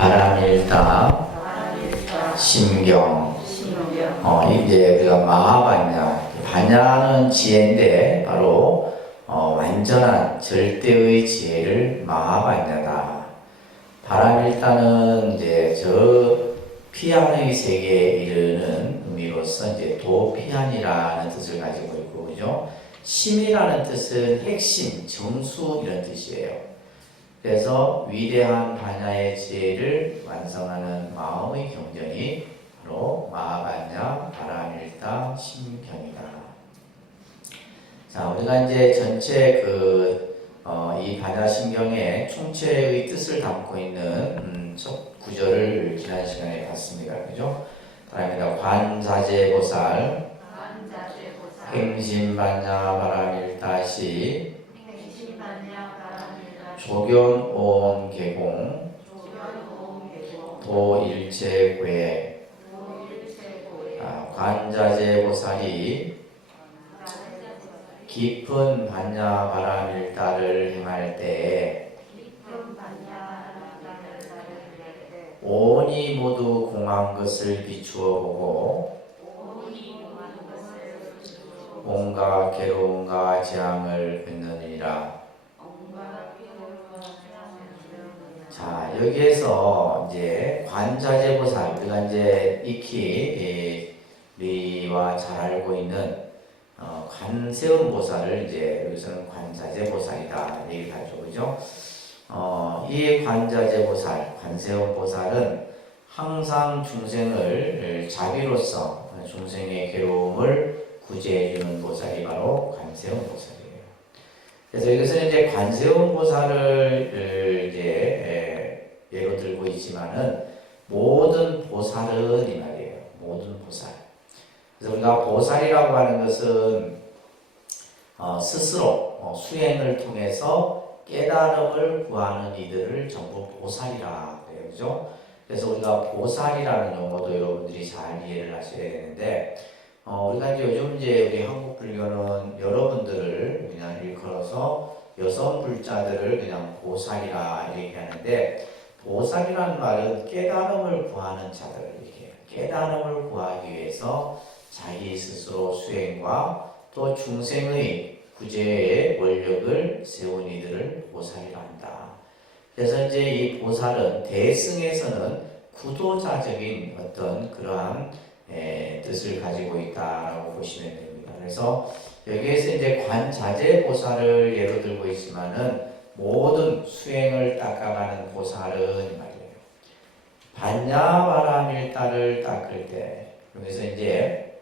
바람일다, 심경. 이제 우리가 마하바냐, 바냐는 지혜인데 바로 완전한 절대의 지혜를 마하바냐다. 바람일다는 이제 저 피안의 세계에 이르는 의미로서 이제 도피안이라는 뜻을 가지고 있고, 그죠? 심이라는 뜻은 핵심, 정수 이런 뜻이에요. 그래서 위대한 반야의 지혜를 완성하는 마음의 경전이 바로 마하반야 바람일다 심경이다. 자, 우리가 이제 전체 이 반야 심경의 총체의 뜻을 담고 있는 첫 구절을 지난 시간에 봤습니다. 그죠? 바람일다 관자재보살, 행심반야 바람일다시, 조견오옹계공, 도일체괴. 관자재보살이 깊은 반야 바람일다를 행할 때 온이 모두 공한 것을 비추어 보고 온갖 괴로움과 재앙을 끊느니라. 자, 여기에서 이제 관자재보살, 우리가 이제 익히 우리와 잘 알고 있는 관세음보살을 이제 여기서는 관자재보살이다 얘기를 하죠, 그죠? 이 관자재보살, 관세음보살은 항상 중생을 자비로서 중생의 괴로움을 구제해주는 보살이 바로 관세음보살이에요. 그래서 여기서는 이제 관세음보살을 이제 예로 들고 있지만은 모든 보살은 이 말이에요. 모든 보살. 그래서 우리가 보살이라고 하는 것은 스스로 수행을 통해서 깨달음을 구하는 이들을 전부 보살이라 그래요. 그죠? 그래서 우리가 보살이라는 용어도 여러분들이 잘 이해를 하셔야 되는데, 우리가 이제 요즘 이제 우리 한국 불교는 여러분들을 그냥 일컬어서 여성 불자들을 그냥 보살이라 얘기하는데, 보살이라는 말은 깨달음을 구하는 자들, 이렇게 깨달음을 구하기 위해서 자기 스스로 수행과 또 중생의 구제의 원력을 세운 이들을 보살이라 한다. 그래서 이제 이 보살은 대승에서는 구도자적인 어떤 그러한 뜻을 가지고 있다라고 보시면 됩니다. 그래서 여기에서 이제 관자재 보살을 예로 들고 있지만은 모든 수행을 닦아가는 보살은 이 말이에요. 반야바람일다를 닦을 때, 여기서 이제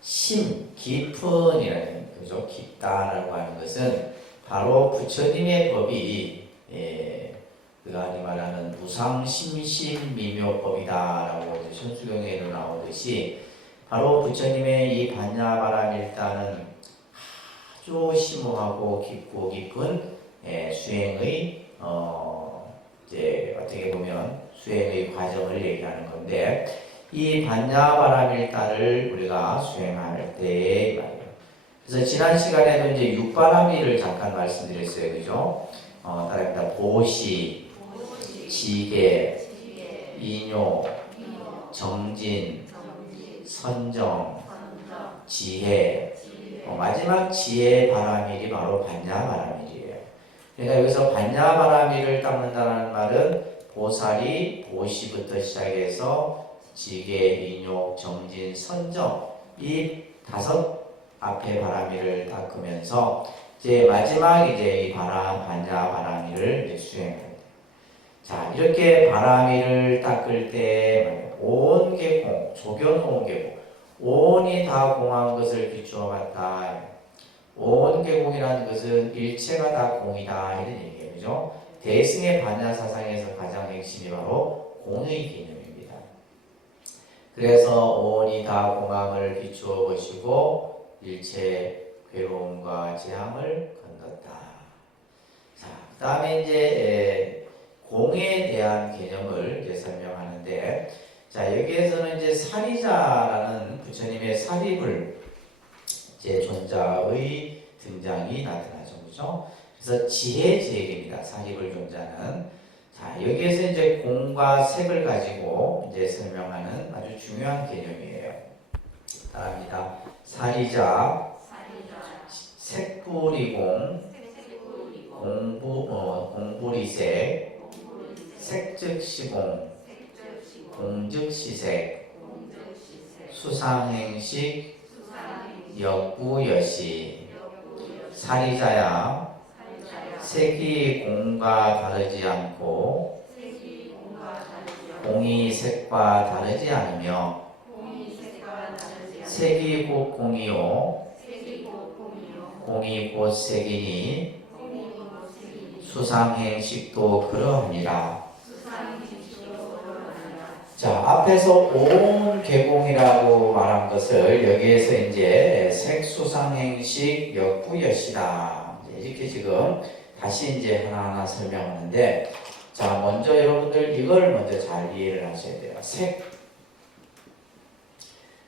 심, 깊은이라는 거죠. 깊다라고 하는 것은 바로 부처님의 법이 그가 말하는 무상심심미묘법이다라고 천수경에도 나오듯이 바로 부처님의 이 반야바람일다는 아주 심오하고 깊고 깊은 수행의 이제 어떻게 보면 수행의 과정을 얘기하는 건데, 이 반야바람일다를 우리가 수행할 때 말이에요. 그래서 지난 시간에도 이제 육바람일을 잠깐 말씀드렸어요, 그죠? 따라합니다. 보시, 지계, 인요, 정진, 선정, 지혜. 마지막 지혜 바람일이 바로 반야바람일이에요. 그러니까 여기서 반야바람일을 닦는다는 말은 보살이 보시부터 시작해서 지계, 인욕, 정진, 선정 이 다섯 앞에 바람일을 닦으면서 이제 마지막 이제 이 반야바람일을 이제 수행합니다. 자, 이렇게 바람일을 닦을 때 온 계공, 조견온 계공, 온이 다 공한 것을 비추어 봤다. 온 계공이라는 것은 일체가 다 공이다 이런 얘기예요, 그죠? 대승의 반야 사상에서 가장 핵심이 바로 공의 개념입니다. 그래서 온이 다 공함을 비추어 보시고 일체 괴로움과 재앙을 건넜다. 자, 그 다음에 이제 공에 대한 개념을 이제 설명하는데, 자, 여기에서는 이제 사리자라는 부처님의 사리불 이제 존자의 등장이 나타나죠, 그렇죠? 그래서 지혜제일입니다. 사리불 존자는 자, 여기에서 이제 공과 색을 가지고 이제 설명하는 아주 중요한 개념이에요. 따라합니다. 사리자, 색불이공, 공불이색, 색즉시공, 공즉시색, 수상행식, 역부여시. 사리자야, 색이 공과 다르지 않고 공이 색과 다르지 않으며 색이 곧 공이요 공이 곧 색이니 수상행식도 그러합니다. 자, 앞에서 온 개공이라고 말한 것을 여기에서 이제 색수상행식 역부여시다 이렇게 지금 다시 이제 하나하나 설명하는데, 자, 먼저 여러분들 이걸 먼저 잘 이해를 하셔야 돼요.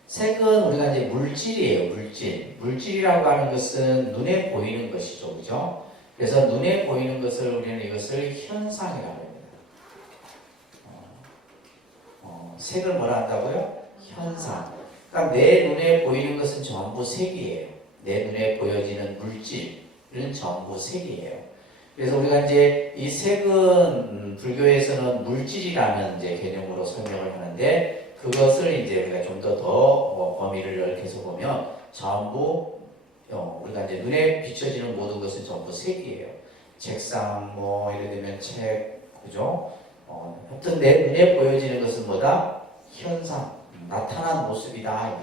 색은 우리가 이제 물질이에요. 물질이라고 하는 것은 눈에 보이는 것이죠, 그죠? 그래서 눈에 보이는 것을 우리는 이것을 현상이라고 합니다. 색을 뭐라 한다고요? 현상. 그러니까 내 눈에 보이는 것은 전부 색이에요. 내 눈에 보여지는 물질은 전부 색이에요. 그래서 우리가 이제 이 색은 불교에서는 물질이라는 이제 개념으로 설명을 하는데, 그것을 이제 우리가 좀 더 범위를 넓혀서 보면 전부 우리가 이제 눈에 비춰지는 모든 것은 전부 색이에요. 책상 뭐 예를 들면 책, 그죠? 하여튼 내 눈에 보여지는 것은 뭐다? 현상, 나타난 모습이다.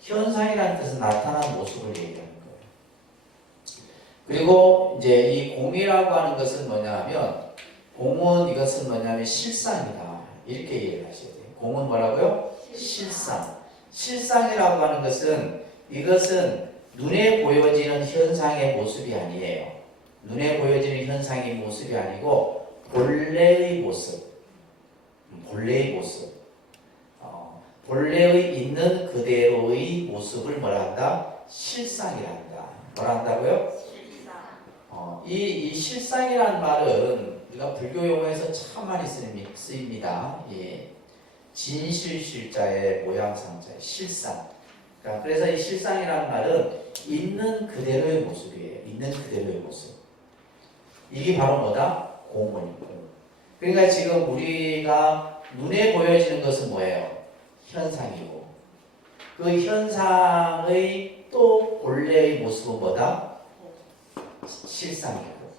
현상이라는 뜻은 나타난 모습을 얘기하는 거예요. 그리고 이제 이 공이라고 하는 것은 뭐냐면, 공은 이것은 뭐냐면 실상이다. 이렇게 이해를 하셔야 돼요. 공은 뭐라고요? 실상. 실상이라고 하는 것은 이것은 눈에 보여지는 현상의 모습이 아니에요. 눈에 보여지는 현상의 모습이 아니고 본래의 모습. 본래의 모습. 본래의 있는 그대로의 모습을 뭐라 한다? 실상이라 한다. 뭐라 한다고요? 실상. 이 실상이라는 말은 우리가 불교 용어에서 참 많이 쓰입니다. 예. 진실실자의 모양상자의 실상. 그래서 이 실상이라는 말은 있는 그대로의 모습이에요. 있는 그대로의 모습. 이게 바로 뭐다? 공원이고. 그러니까 지금 우리가 눈에 보여지는 것은 뭐예요? 현상이고, 그 현상의 또 본래의 모습은 뭐다? 실상이고.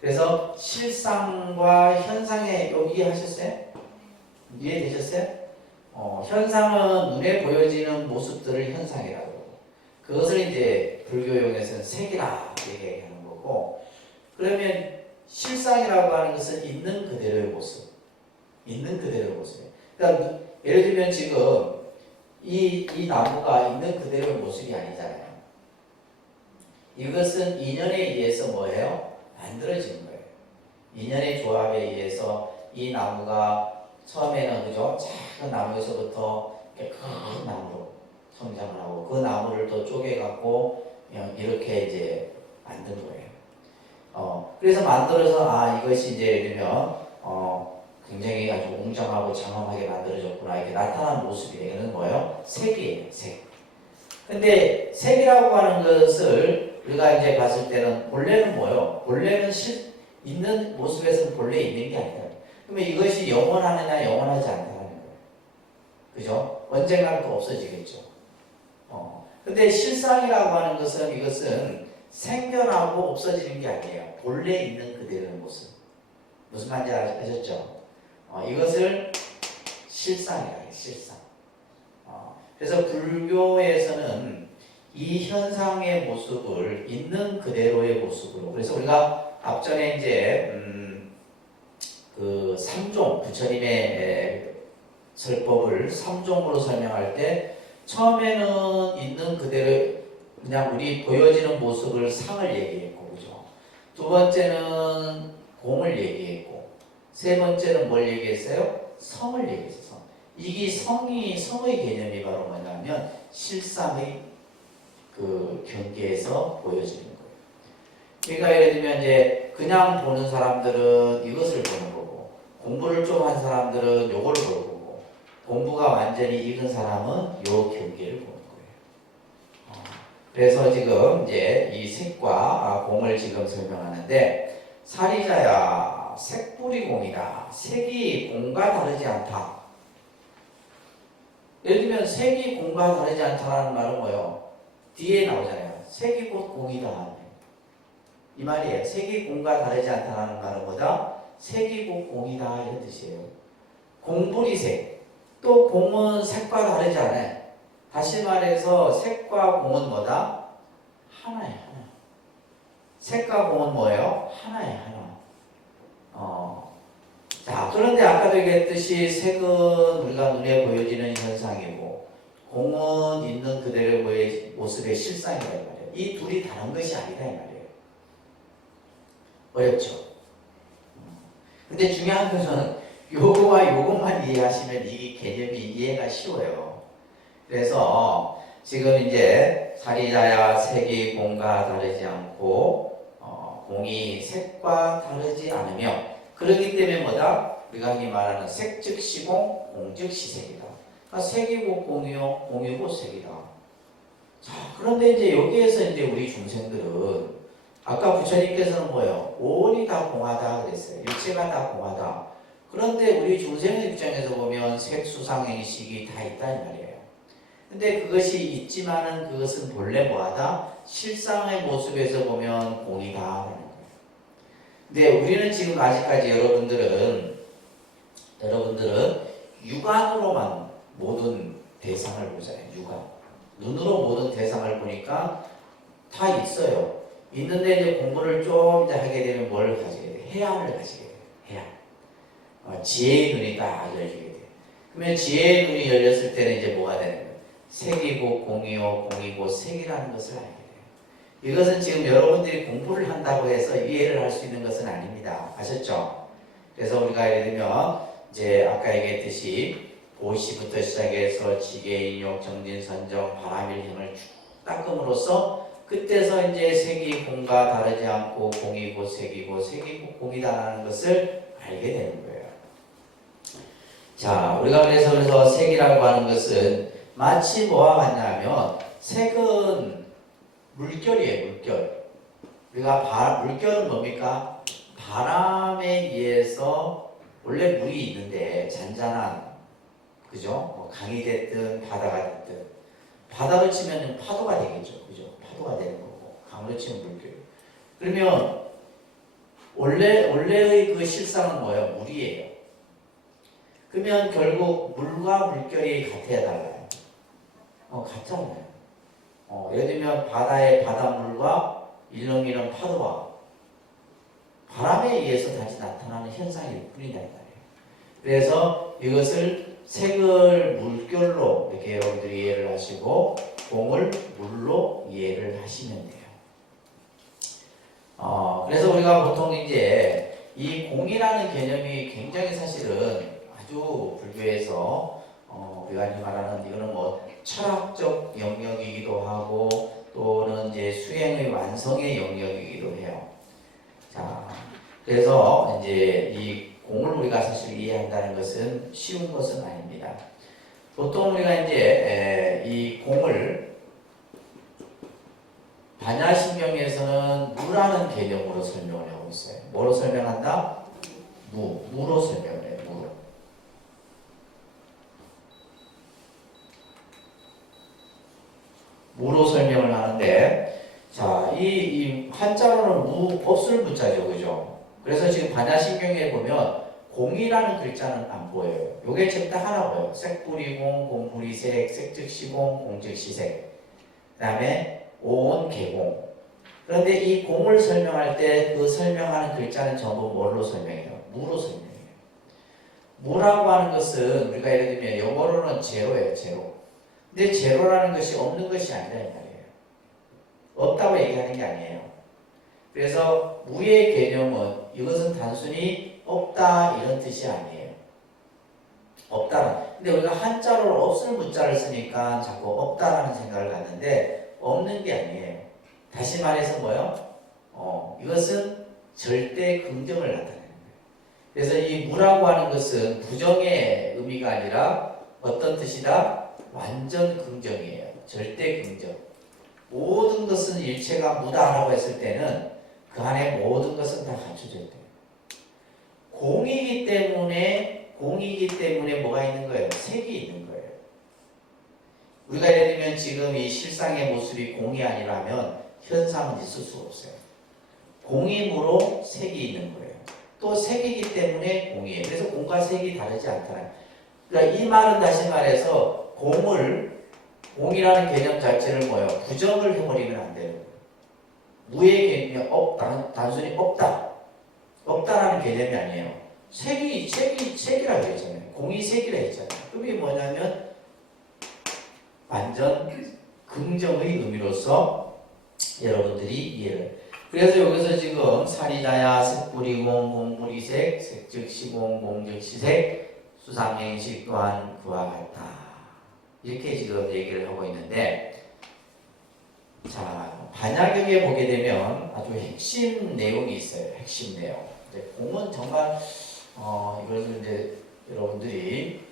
그래서 실상과 현상의 이해하셨어요? 이해되셨어요? 현상은 눈에 보여지는 모습들을 현상이라고 그러고, 그것을 이제 불교용에서는 색이라 얘기하는 거고, 그러면 실상이라고 하는 것은 있는 그대로의 모습. 있는 그대로의 모습이에요. 그러니까 예를 들면 지금 이 나무가 있는 그대로의 모습이 아니잖아요. 이것은 인연에 의해서 뭐예요? 만들어진 거예요. 인연의 조합에 의해서 이 나무가 처음에는 그죠? 작은 나무에서부터 큰 나무로 성장을 하고, 그 나무를 또 쪼개갖고 이렇게 이제 만든 거예요. 그래서 만들어서 이것이 이제 예를 들면 굉장히 아주 웅장하고 장엄하게 만들어졌구나 이렇게 나타난 모습이에요. 이거는 뭐예요? 색이에요. 색. 근데 색이라고 하는 것을 우리가 이제 봤을 때는 본래는 뭐예요? 본래는 있는 모습에서는 본래 있는 게 아니다. 그러면 이것이 영원하느냐 영원하지 않다는 거예요. 그죠? 언젠가는 또 없어지겠죠. 근데 실상이라고 하는 것은 이것은 생겨나고 없어지는 게 아니에요. 본래 있는 그대로의 모습. 무슨 말인지 아셨죠? 이것을 실상이라 해요. 실상. 그래서 불교에서는 이 현상의 모습을 있는 그대로의 모습으로, 그래서 우리가 앞전에 이제 그 3종, 부처님의 설법을 3종으로 설명할 때 처음에는 있는 그대로 그냥 우리 보여지는 모습을 상을 얘기했고, 그죠? 두 번째는 공을 얘기했고, 세 번째는 뭘 얘기했어요? 성을 얘기했어요. 이게 성의 개념이 바로 뭐냐면 실상의 그 경계에서 보여지는 거예요. 그러니까 예를 들면 이제 그냥 보는 사람들은 이것을 보는 거고, 공부를 좀 한 사람들은 요걸 볼 거고, 공부가 완전히 익은 사람은 요 경계를 보는 거예요. 그래서 지금 이제 이 색과 공을 지금 설명하는데, 사리자야 색불이 공이다. 색이 공과 다르지 않다. 예를 들면 색이 공과 다르지 않다라는 말은 뭐예요? 뒤에 나오잖아요. 색이 곧 공이다. 이 말이에요. 색이 공과 다르지 않다라는 말은 뭐다? 색이 곧 공이다 이런 뜻이에요. 공불이 색. 또 공은 색과 다르지 않아요. 다시 말해서 색과 공은 뭐다? 하나예요. 하나. 색과 공은 뭐예요? 하나예요. 하나. 자, 그런데 아까도 얘기했듯이 색은 우리가 눈에 보여지는 현상이고 공은 있는 그대로의 모습의 실상이다 이 말이에요. 이 둘이 다른 것이 아니다 이 말이에요. 어렵죠? 근데 중요한 것은 요거와 요것만 이해하시면 이 개념이 이해가 쉬워요. 그래서 지금 이제 사리자야 색이 공과 다르지 않고 공이 색과 다르지 않으며 그렇기 때문에 뭐다? 우리가 흔히 말하는 색 즉 시공, 공 즉 시색이다. 그러니까 색이고 공이요, 공이고 색이다. 자, 그런데 이제 여기에서 이제 우리 중생들은 아까 부처님께서는 뭐예요? 오온이 다 공하다 그랬어요. 육체가 다 공하다. 그런데 우리 중생의 입장에서 보면 색수상행식이 다 있다 이 말이에요. 근데 그것이 있지만은 그것은 본래 뭐하다? 실상의 모습에서 보면 공이다. 근데 우리는 지금 아직까지 여러분들은 육안으로만 모든 대상을 보잖아요. 육안. 눈으로 모든 대상을 보니까 다 있어요. 있는데 이제 공부를 좀 이제 하게 되면 뭘 가지게 돼요? 해안을 가지게 돼요. 해안. 지혜의 눈이 딱 열리게 돼요. 그러면 지혜의 눈이 열렸을 때는 이제 뭐가 되는 거예요? 색이고 공이요, 공이고 색이라는 것을 알게 돼요. 이것은 지금 여러분들이 공부를 한다고 해서 이해를 할 수 있는 것은 아닙니다. 아셨죠? 그래서 우리가 예를 들면 이제 아까 얘기했듯이 보시부터 시작해서 지계, 인욕, 정진, 선정, 바람일행을 쭉 닦음으로써 그때서 이제 색이 공과 다르지 않고 공이고 색이고 색이고 공이다라는 것을 알게 되는 거예요. 자, 우리가 그래서 색이라고 하는 것은 마치 뭐와 같냐면 색은 물결이에요. 물결. 우리가 물결은 뭡니까? 바람에 의해서 원래 물이 있는데 잔잔한 그죠? 강이 됐든 바다가 됐든 바다로 치면 파도가 되겠죠. 그죠? 파도가 되는 거고 강으로 치면 물결. 그러면 원래의 그 실상은 뭐예요? 물이에요. 그러면 결국 물과 물결이 같아야 달라요. 같잖아요. 예를 들면 바다의 바닷물과 일렁이는 파도와 바람에 의해서 다시 나타나는 현상일 뿐이다 말이에요. 그래서 이것을 색을 물결로 이렇게 여러분들이 이해를 하시고 공을 물로 이해를 하시면 돼요. 그래서 우리가 보통 이제 이 공이라는 개념이 굉장히 사실은 아주 불교에서 우리가 말하는 이거는 뭐 철학적 영역이기도 하고 또는 이제 수행의 완성의 영역이기도 해요. 자, 그래서 이제 이 공을 우리가 사실 이해한다는 것은 쉬운 것은 아닙니다. 보통 우리가 이제 이 공을 반야신경에서는 무라는 개념으로 설명을 하고 있어요. 뭐로 설명한다? 무로 설명을 해요. 무로 설명을 하는데, 자, 이 한자로는 없을 무자죠, 그죠? 그래서 지금 반야신경에 보면 공이라는 글자는 안 보여요. 요게 지금 딱 하나 보여요. 색불이공, 공불이색, 색즉시공, 공즉시색. 그 다음에 오온 개공. 그런데 이 공을 설명할 때 그 설명하는 글자는 전부 뭘로 설명해요? 무로 설명해요. 무라고 하는 것은 우리가 예를 들면 영어로는 제로예요, 제로. 근데 제로라는 것이 없는 것이 아니라 이 말이에요. 없다고 얘기하는 게 아니에요. 그래서 무의 개념은 이것은 단순히 없다 이런 뜻이 아니에요. 없다는. 근데 우리가 한자로 없을 무자를 쓰니까 자꾸 없다라는 생각을 갖는데 없는 게 아니에요. 다시 말해서 뭐요? 이것은 절대 긍정을 나타내는 거예요. 그래서 이 무라고 하는 것은 부정의 의미가 아니라 어떤 뜻이다? 완전 긍정이에요. 절대 긍정. 모든 것은 일체가 무다라고 했을 때는 그 안에 모든 것은 다 갖춰져 있대요. 공이기 때문에 뭐가 있는 거예요? 색이 있는 거예요. 우리가 예를 들면 지금 이 실상의 모습이 공이 아니라면 현상은 있을 수 없어요. 공이므로 색이 있는 거예요. 또 색이기 때문에 공이에요. 그래서 공과 색이 다르지 않잖아요. 그러니까 이 말은 다시 말해서 공이라는 개념 자체를 뭐예요? 부정을 해버리면 안 돼요. 무의 개념이 단순히 없다라는 개념이 아니에요. 색이라고 했잖아요. 공이 색이라 했잖아요. 그게 뭐냐면 완전 긍정의 의미로서 여러분들이 이해를. 그래서 여기서 지금 살이자야 색불이공 공불이색 색즉 시공 공즉 시색 수상행식 또한 그와 같다. 이렇게 지금 얘기를 하고 있는데, 자 반야경에 보게 되면 아주 핵심 내용이 있어요. 핵심 내용. 공은 정말 이것을 이제 여러분들이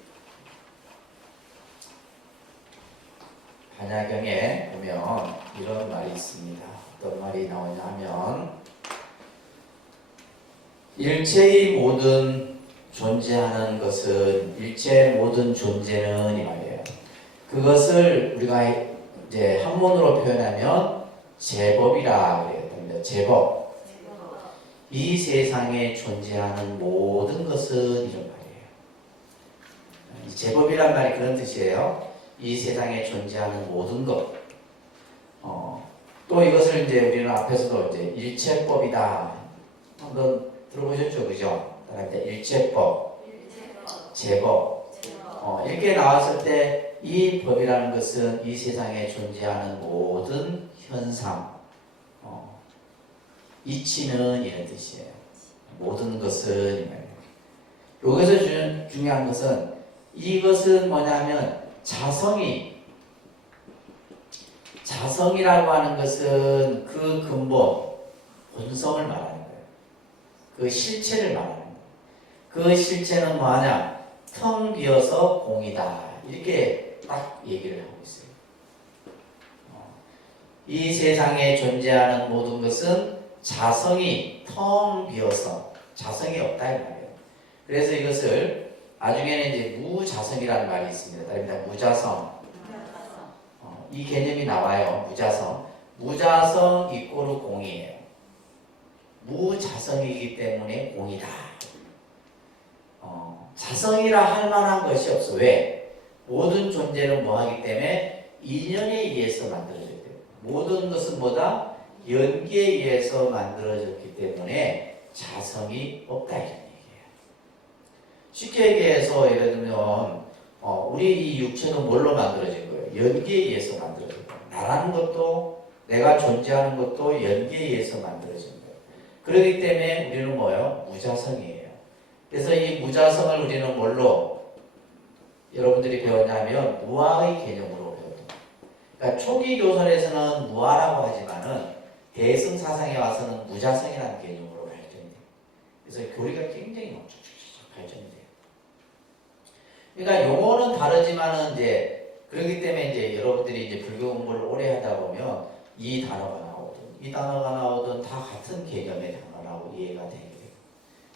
반야경에 보면 이런 말이 있습니다. 어떤 말이 나오냐 하면 일체의 모든 존재하는 것은 일체 모든 존재는 이 말이에요. 그것을 우리가 이제 한문으로 표현하면 제법이라 그래요. 제법. 이 세상에 존재하는 모든 것은 이런 말이에요. 이 제법이란 말이 그런 뜻이에요. 이 세상에 존재하는 모든 것. 또 이것을 이제 우리는 앞에서도 이제 일체법이다. 한번 들어보셨죠, 그죠? 따라할 일체법, 제법. 이렇게 나왔을 때 이 법이라는 것은 이 세상에 존재하는 모든 현상, 이치는 이런 뜻이에요. 모든 것은. 여기서 중요한 것은 이것은 뭐냐면 자성이라고 하는 것은 그 근본, 본성을 말하는 거예요. 그 실체를 말하는 거예요. 그 실체는 뭐하냐? 텅 비어서 공이다. 이렇게 딱 얘기를 하고 있어요. 이 세상에 존재하는 모든 것은 자성이 텅 비어서 자성이 없다 이 말이에요. 그래서 이것을 나중에는 이제 무자성이라는 말이 있습니다. 따릅니다. 무자성. 이 개념이 나와요. 무자성 이꼬르 공이에요. 무자성이기 때문에 공이다. 자성이라 할 만한 것이 없어. 왜? 모든 존재는 뭐하기 때문에 인연에 의해서 만들어져요. 모든 것은 뭐다? 연기에 의해서 만들어졌기 때문에 자성이 없다 이런 얘기예요. 쉽게 얘기해서 예를 들면 우리 이 육체는 뭘로 만들어진 거예요? 연기에 의해서 만들어진 거예요. 나라는 것도 내가 존재하는 것도 연기에 의해서 만들어진 거예요. 그렇기 때문에 우리는 뭐예요? 무자성이에요. 그래서 이 무자성을 우리는 뭘로 여러분들이 배웠냐면 무아의 개념으로 배웠다. 그러니까 초기 교설에서는 무아라고 하지만은 대승사상에 와서는 무자성이라는 개념으로 발전이 돼요. 그래서 교리가 굉장히 발전이 돼요. 그러니까 용어는 다르지만은 이제 그렇기 때문에 이제 여러분들이 이제 불교 공부를 오래 하다 보면 이 단어가 나오든 다 같은 개념의 단어라고 이해가 되게 돼요.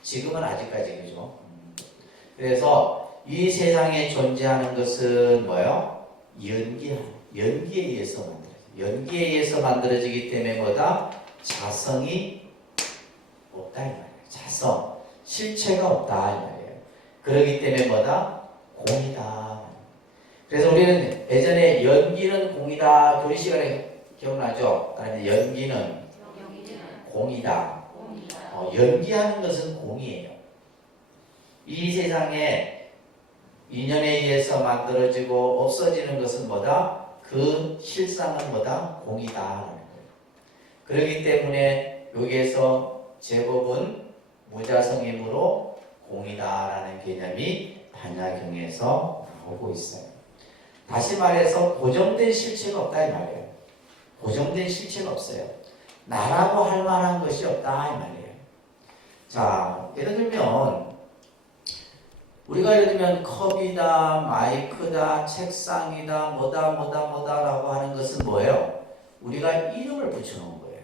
지금은 아직까지 그죠. 그래서 이 세상에 존재하는 것은 뭐예요? 연기에 의해서 연기에 의해서 만들어지기 때문에 뭐다? 자성이 없다 이 말이에요. 자성, 실체가 없다 이 말이에요. 그렇기 때문에 뭐다? 공이다. 그래서 우리는 예전에 연기는 공이다 교리 시간에 기억나죠? 그런데 연기는 공이다. 연기하는 것은 공이에요. 이 세상에 인연에 의해서 만들어지고 없어지는 것은 뭐다? 그 실상은 뭐다? 공이다. 그렇기 때문에 여기에서 제법은 무자성이므로 공이다라는 개념이 반야경에서 나오고 있어요. 다시 말해서 고정된 실체가 없다 이 말이에요. 고정된 실체가 없어요. 나라고 할 만한 것이 없다 이 말이에요. 자, 예를 들면 우리가 예를 들면 컵이다, 마이크다, 책상이다, 뭐다라고 하는 것은 뭐예요? 우리가 이름을 붙여놓은 거예요.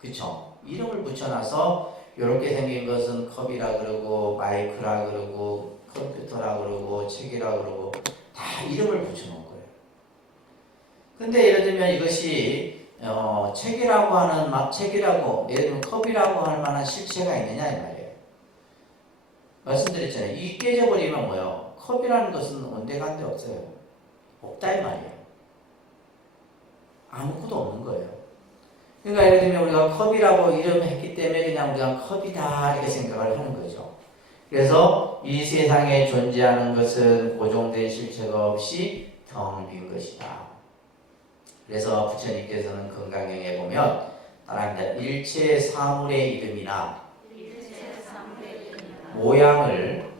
그쵸? 이름을 붙여놔서 이렇게 생긴 것은 컵이라 그러고 마이크라 그러고 컴퓨터라 그러고 책이라 그러고 다 이름을 붙여놓은 거예요. 근데 예를 들면 이것이 책이라고 하는 책이라고 예를 들면 컵이라고 할 만한 실체가 있느냐 이 말이에요. 말씀드렸잖아요. 이 깨져버리면 뭐예요? 컵이라는 것은 온데간데 없어요. 없다 이 말이에요. 아무것도 없는 거예요. 그러니까 예를 들면 우리가 컵이라고 이름을 했기 때문에 그냥 우리가 컵이다 이렇게 생각을 하는 거죠. 그래서 이 세상에 존재하는 것은 고정된 실체가 없이 텅 빈 것이다. 그래서 부처님께서는 건강경에 보면 따라합니다. 일체 사물의 이름이나 모양을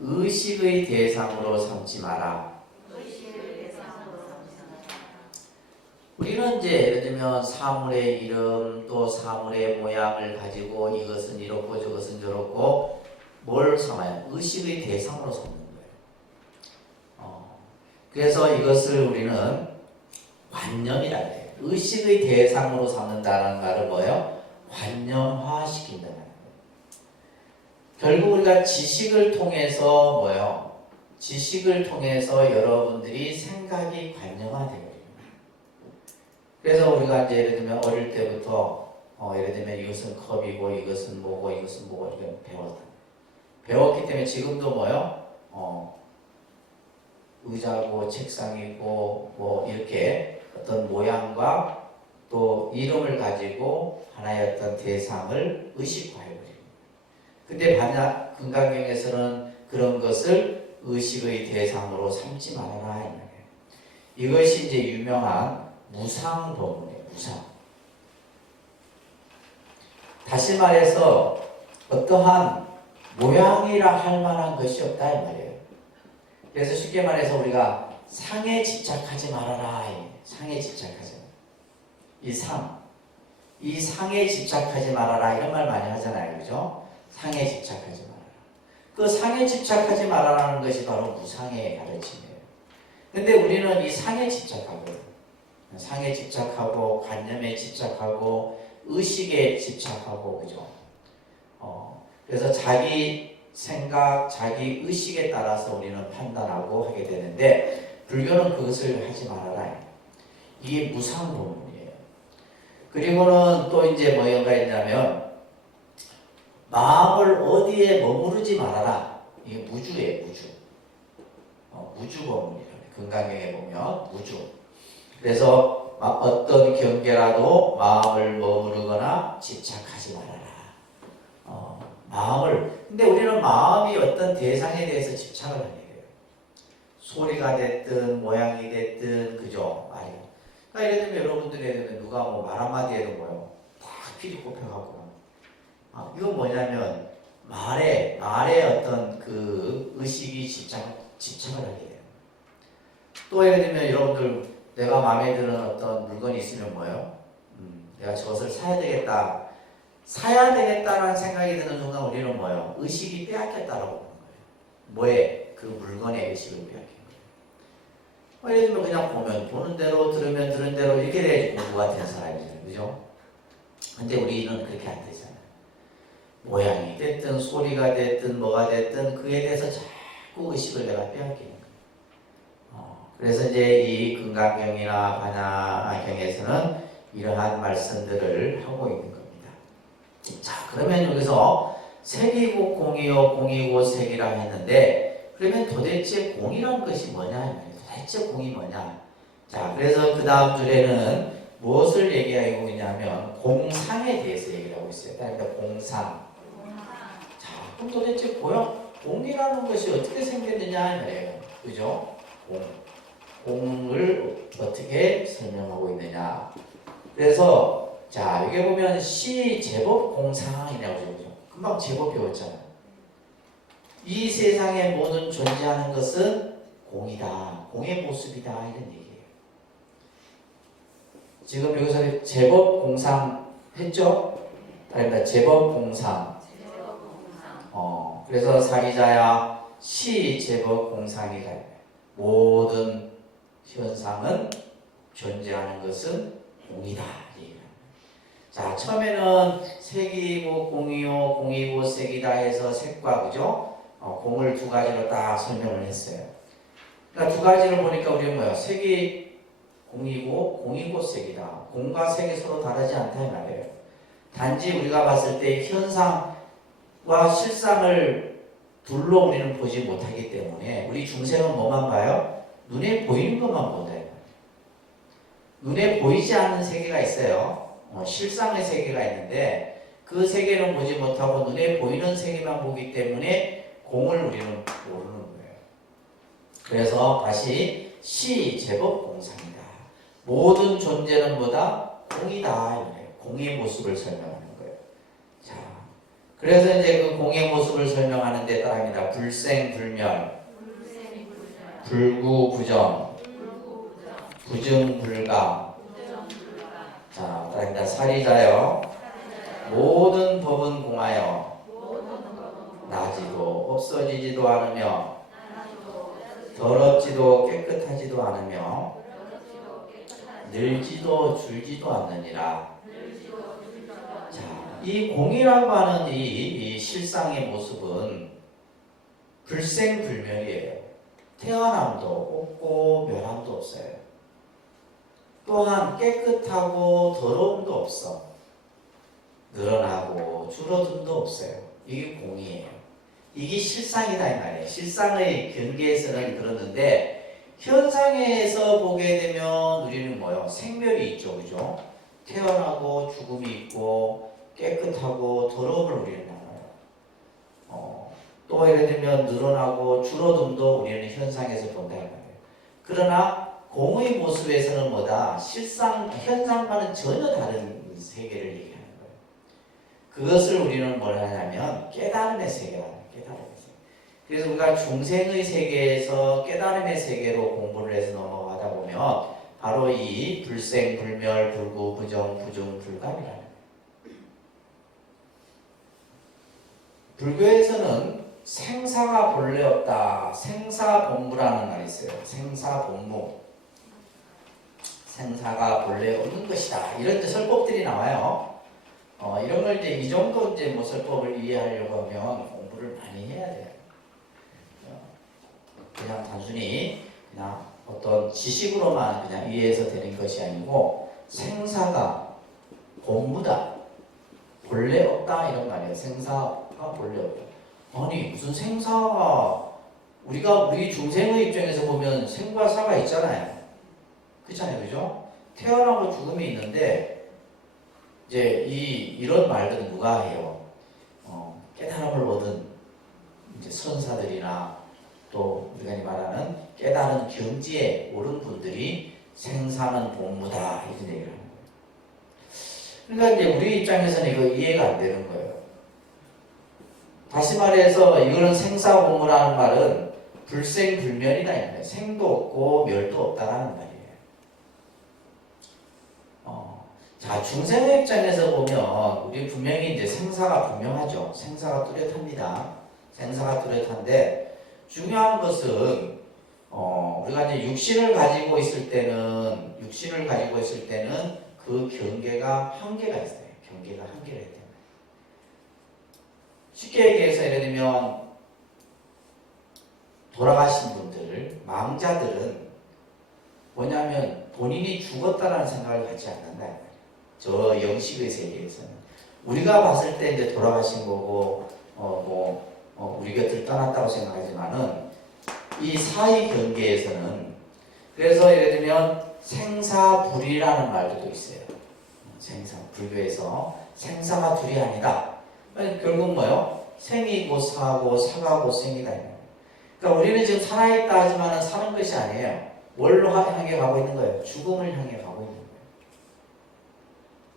의식의 대상으로 삼지 마라. 우리는 이제 예를 들면 사물의 이름 또 사물의 모양을 가지고 이것은 이렇고 저것은 저렇고 뭘 삼아요? 의식의 대상으로 삼는 거예요. 그래서 이것을 우리는 관념이라 해요. 의식의 대상으로 삼는다는 말은 뭐예요? 관념화시킨다는 거예요. 결국 우리가 지식을 통해서 뭐예요? 지식을 통해서 여러분들이 생각이 관념화되고 그래서 우리가 이제 예를 들면 어릴 때부터 예를 들면 이것은 컵이고 이것은 뭐고 이것은 뭐고 이렇게 배웠기 때문에 지금도 뭐요? 의자고 책상이고 뭐 이렇게 어떤 모양과 또 이름을 가지고 하나의 어떤 대상을 의식화해버립니다. 근데 반야 금강경에서는 그런 것을 의식의 대상으로 삼지 말아라 이 말이에요. 이것이 이제 유명한 무상법문이에요. 무상. 다시 말해서 어떠한 모양이라 할 만한 것이 없다 이 말이에요. 그래서 쉽게 말해서 우리가 상에 집착하지 말아라. 상에 집착하지 말아라. 이 상에 집착하지 말아라 이런 말 많이 하잖아요. 그죠? 상에 집착하지 말아라. 그 상에 집착하지 말아라는 것이 바로 무상의 가르침이에요. 근데 우리는 이 상에 집착하거든요. 상에 집착하고 관념에 집착하고 의식에 집착하고 그죠? 그래서 자기 생각, 자기 의식에 따라서 우리는 판단하고 하게 되는데 불교는 그것을 하지 말아라. 이게 무상법문이에요. 그리고는 또 이제 뭐가 있냐면 마음을 어디에 머무르지 말아라. 이게 무주예요. 무주. 무주법문이에요. 금강경에 보면 무주. 그래서 어떤 경계라도 마음을 머무르거나 집착하지 말아라. 마음을 근데 우리는 마음이 어떤 대상에 대해서 집착을 하게 돼요. 소리가 됐든 모양이 됐든 그죠? 말이요. 그러니까 예를 들면 여러분들이 예를 들면 누가 뭐 말 한마디 해도 뭐요? 딱 피리 꼽혀갖고 이건 뭐냐면 말에 어떤 그 의식이 집착을 하게 돼요. 또 예를 들면 여러분들 내가 마음에 드는 어떤 물건이 있으면 뭐예요? 내가 저것을 사야 되겠다라는 생각이 드는 순간 우리는 뭐예요? 의식이 빼앗겼다라고 보는 거예요. 뭐에? 그 물건의 의식을 빼앗긴 거예요. 예를 들면 그냥 보는 대로 들으면 들은 대로 이렇게 돼야지 공부가 되는 사람이잖아요. 그죠? 근데 우리는 그렇게 안 되잖아요. 모양이 됐든 소리가 됐든 뭐가 됐든 그에 대해서 자꾸 의식을 내가 빼앗기는 거예요. 그래서 이제 이 금강경이나 반야경에서는 이러한 말씀들을 하고 있는 겁니다. 자, 그러면 여기서 색이고 공이요, 공이고 색이라 했는데 그러면 도대체 공이라는 것이 뭐냐? 도대체 공이 뭐냐? 자, 그래서 그 다음 줄에는 무엇을 얘기하고 있냐면 공상에 대해서 얘기를 하고 있어요. 그러니까 공상. 자, 그럼 도대체 공이라는 것이 어떻게 생겼느냐? 말이에요. 그죠? 공을 어떻게 설명하고 있느냐? 그래서 자, 여기 보면 시 제법 공상이라고 그러죠. 금방 제법 배웠잖아요. 이 세상의 모든 존재하는 것은 공이다. 공의 모습이다. 이런 얘기예요. 지금 여기서 제법 공상 했죠? 아닙니다. 제법 공상. 그래서 사리자야 시 제법 공상이다. 모든 현상은 존재하는 것은 공이다. 자, 처음에는 색이고 공이요, 공이고 색이다 해서 색과 그죠? 공을 두 가지로 딱 설명을 했어요. 그러니까 두 가지를 보니까 우리는 뭐야? 색이 공이고 공이고 색이다. 공과 색이 서로 다르지 않다 이 말이에요. 단지 우리가 봤을 때 현상과 실상을 둘로 우리는 보지 못하기 때문에 우리 중생은 뭐만 봐요? 눈에 보이는 것만 본다. 눈에 보이지 않는 세계가 있어요. 실상의 세계가 있는데 그 세계는 보지 못하고 눈에 보이는 세계만 보기 때문에 공을 우리는 모르는 거예요. 그래서 다시 시 제법 공상이다. 모든 존재는 뭐다? 공이다. 공의 모습을 설명하는 거예요. 자, 그래서 이제 그 공의 모습을 설명하는 데 따라합니다. 불생불멸, 불구부정, 부증불감. 자, 따라합니다. 사리자여 모든 법은 공하여 나지도 없어지지도 않으며 더럽지도 깨끗하지도 않으며 늘지도 줄지도 않느니라. 자, 이 공이라고 하는 이 실상의 모습은 불생불멸이에요. 태어남도 없고 멸함도 없어요. 또한 깨끗하고 더러움도 없어. 늘어나고 줄어듦도 없어요. 이게 공이에요. 이게 실상이다 이 말이에요. 실상의 경계에서는 그러는데 현상에서 보게 되면 우리는 뭐요? 생멸이 있죠, 그죠? 태어나고 죽음이 있고 깨끗하고 더러움을 우리는 알아요. 또 예를 들면 늘어나고 줄어듦도 우리는 현상에서 본다 이 말이에요. 그러나 공의 모습에서는 뭐다? 실상, 현상과는 전혀 다른 세계를 얘기하는 거예요. 그것을 우리는 뭐라 하냐면 깨달음의 세계라는 거예요. 깨달음의 세계. 그래서 우리가 중생의 세계에서 깨달음의 세계로 공부를 해서 넘어가다 보면 바로 이 불생, 불멸, 불구, 부정, 부중, 불감이라는 거예요. 불교에서는 생사가 본래 없다. 생사본무라는 말이 있어요. 생사본무. 생사가 본래 없는 것이다. 이런 이제 설법들이 나와요. 이런 걸 이제 이 정도 이제 뭐 설법을 이해하려고 하면 공부를 많이 해야 돼요. 그냥 단순히 그냥 어떤 지식으로만 그냥 이해해서 되는 것이 아니고 생사가 본무다. 본래 없다 이런 말이에요. 생사가 본래 없다. 아니 무슨 생사가 우리 중생의 입장에서 보면 생과 사가 있잖아요. 그렇잖아요, 그죠? 태어나고 죽음이 있는데 이제 이런 말들은 누가 해요? 깨달음을 얻은 이제 선사들이나 또 우리가 말하는 깨달은 경지에 오른 분들이 생사는 본무다 이런 얘기를 하는 거예요. 그러니까 이제 우리 입장에서는 이거 이해가 안 되는 거예요. 다시 말해서 이거는 생사본무라는 말은 불생불멸이다 이 말이에요. 생도 없고 멸도 없다라는 말이에요. 자, 중생의 입장에서 보면 우리 분명히 이제 생사가 분명하죠. 생사가 뚜렷합니다. 생사가 뚜렷한데 중요한 것은 우리가 이제 육신을 가지고 있을 때는 그 경계가 한계가 있어요. 경계가 한계가 있기 때문에. 쉽게 얘기해서 예를 들면 돌아가신 분들, 망자들은 뭐냐면 본인이 죽었다라는 생각을 갖지 않는다. 저 영식의 세계에서는 우리가 봤을 때 이제 돌아가신 거고 우리 곁을 떠났다고 생각하지만은 이 사이 경계에서는 그래서 예를 들면 생사불이라는 말도 또 있어요. 생사 불교에서 생사가 둘이 아니다. 결국 뭐요? 생이 곧 사고 사가 곧 생이다. 그러니까 우리는 지금 살아있다 하지만은 사는 것이 아니에요. 뭘로 향해 가고 있는 거예요? 죽음을 향해 가고 있는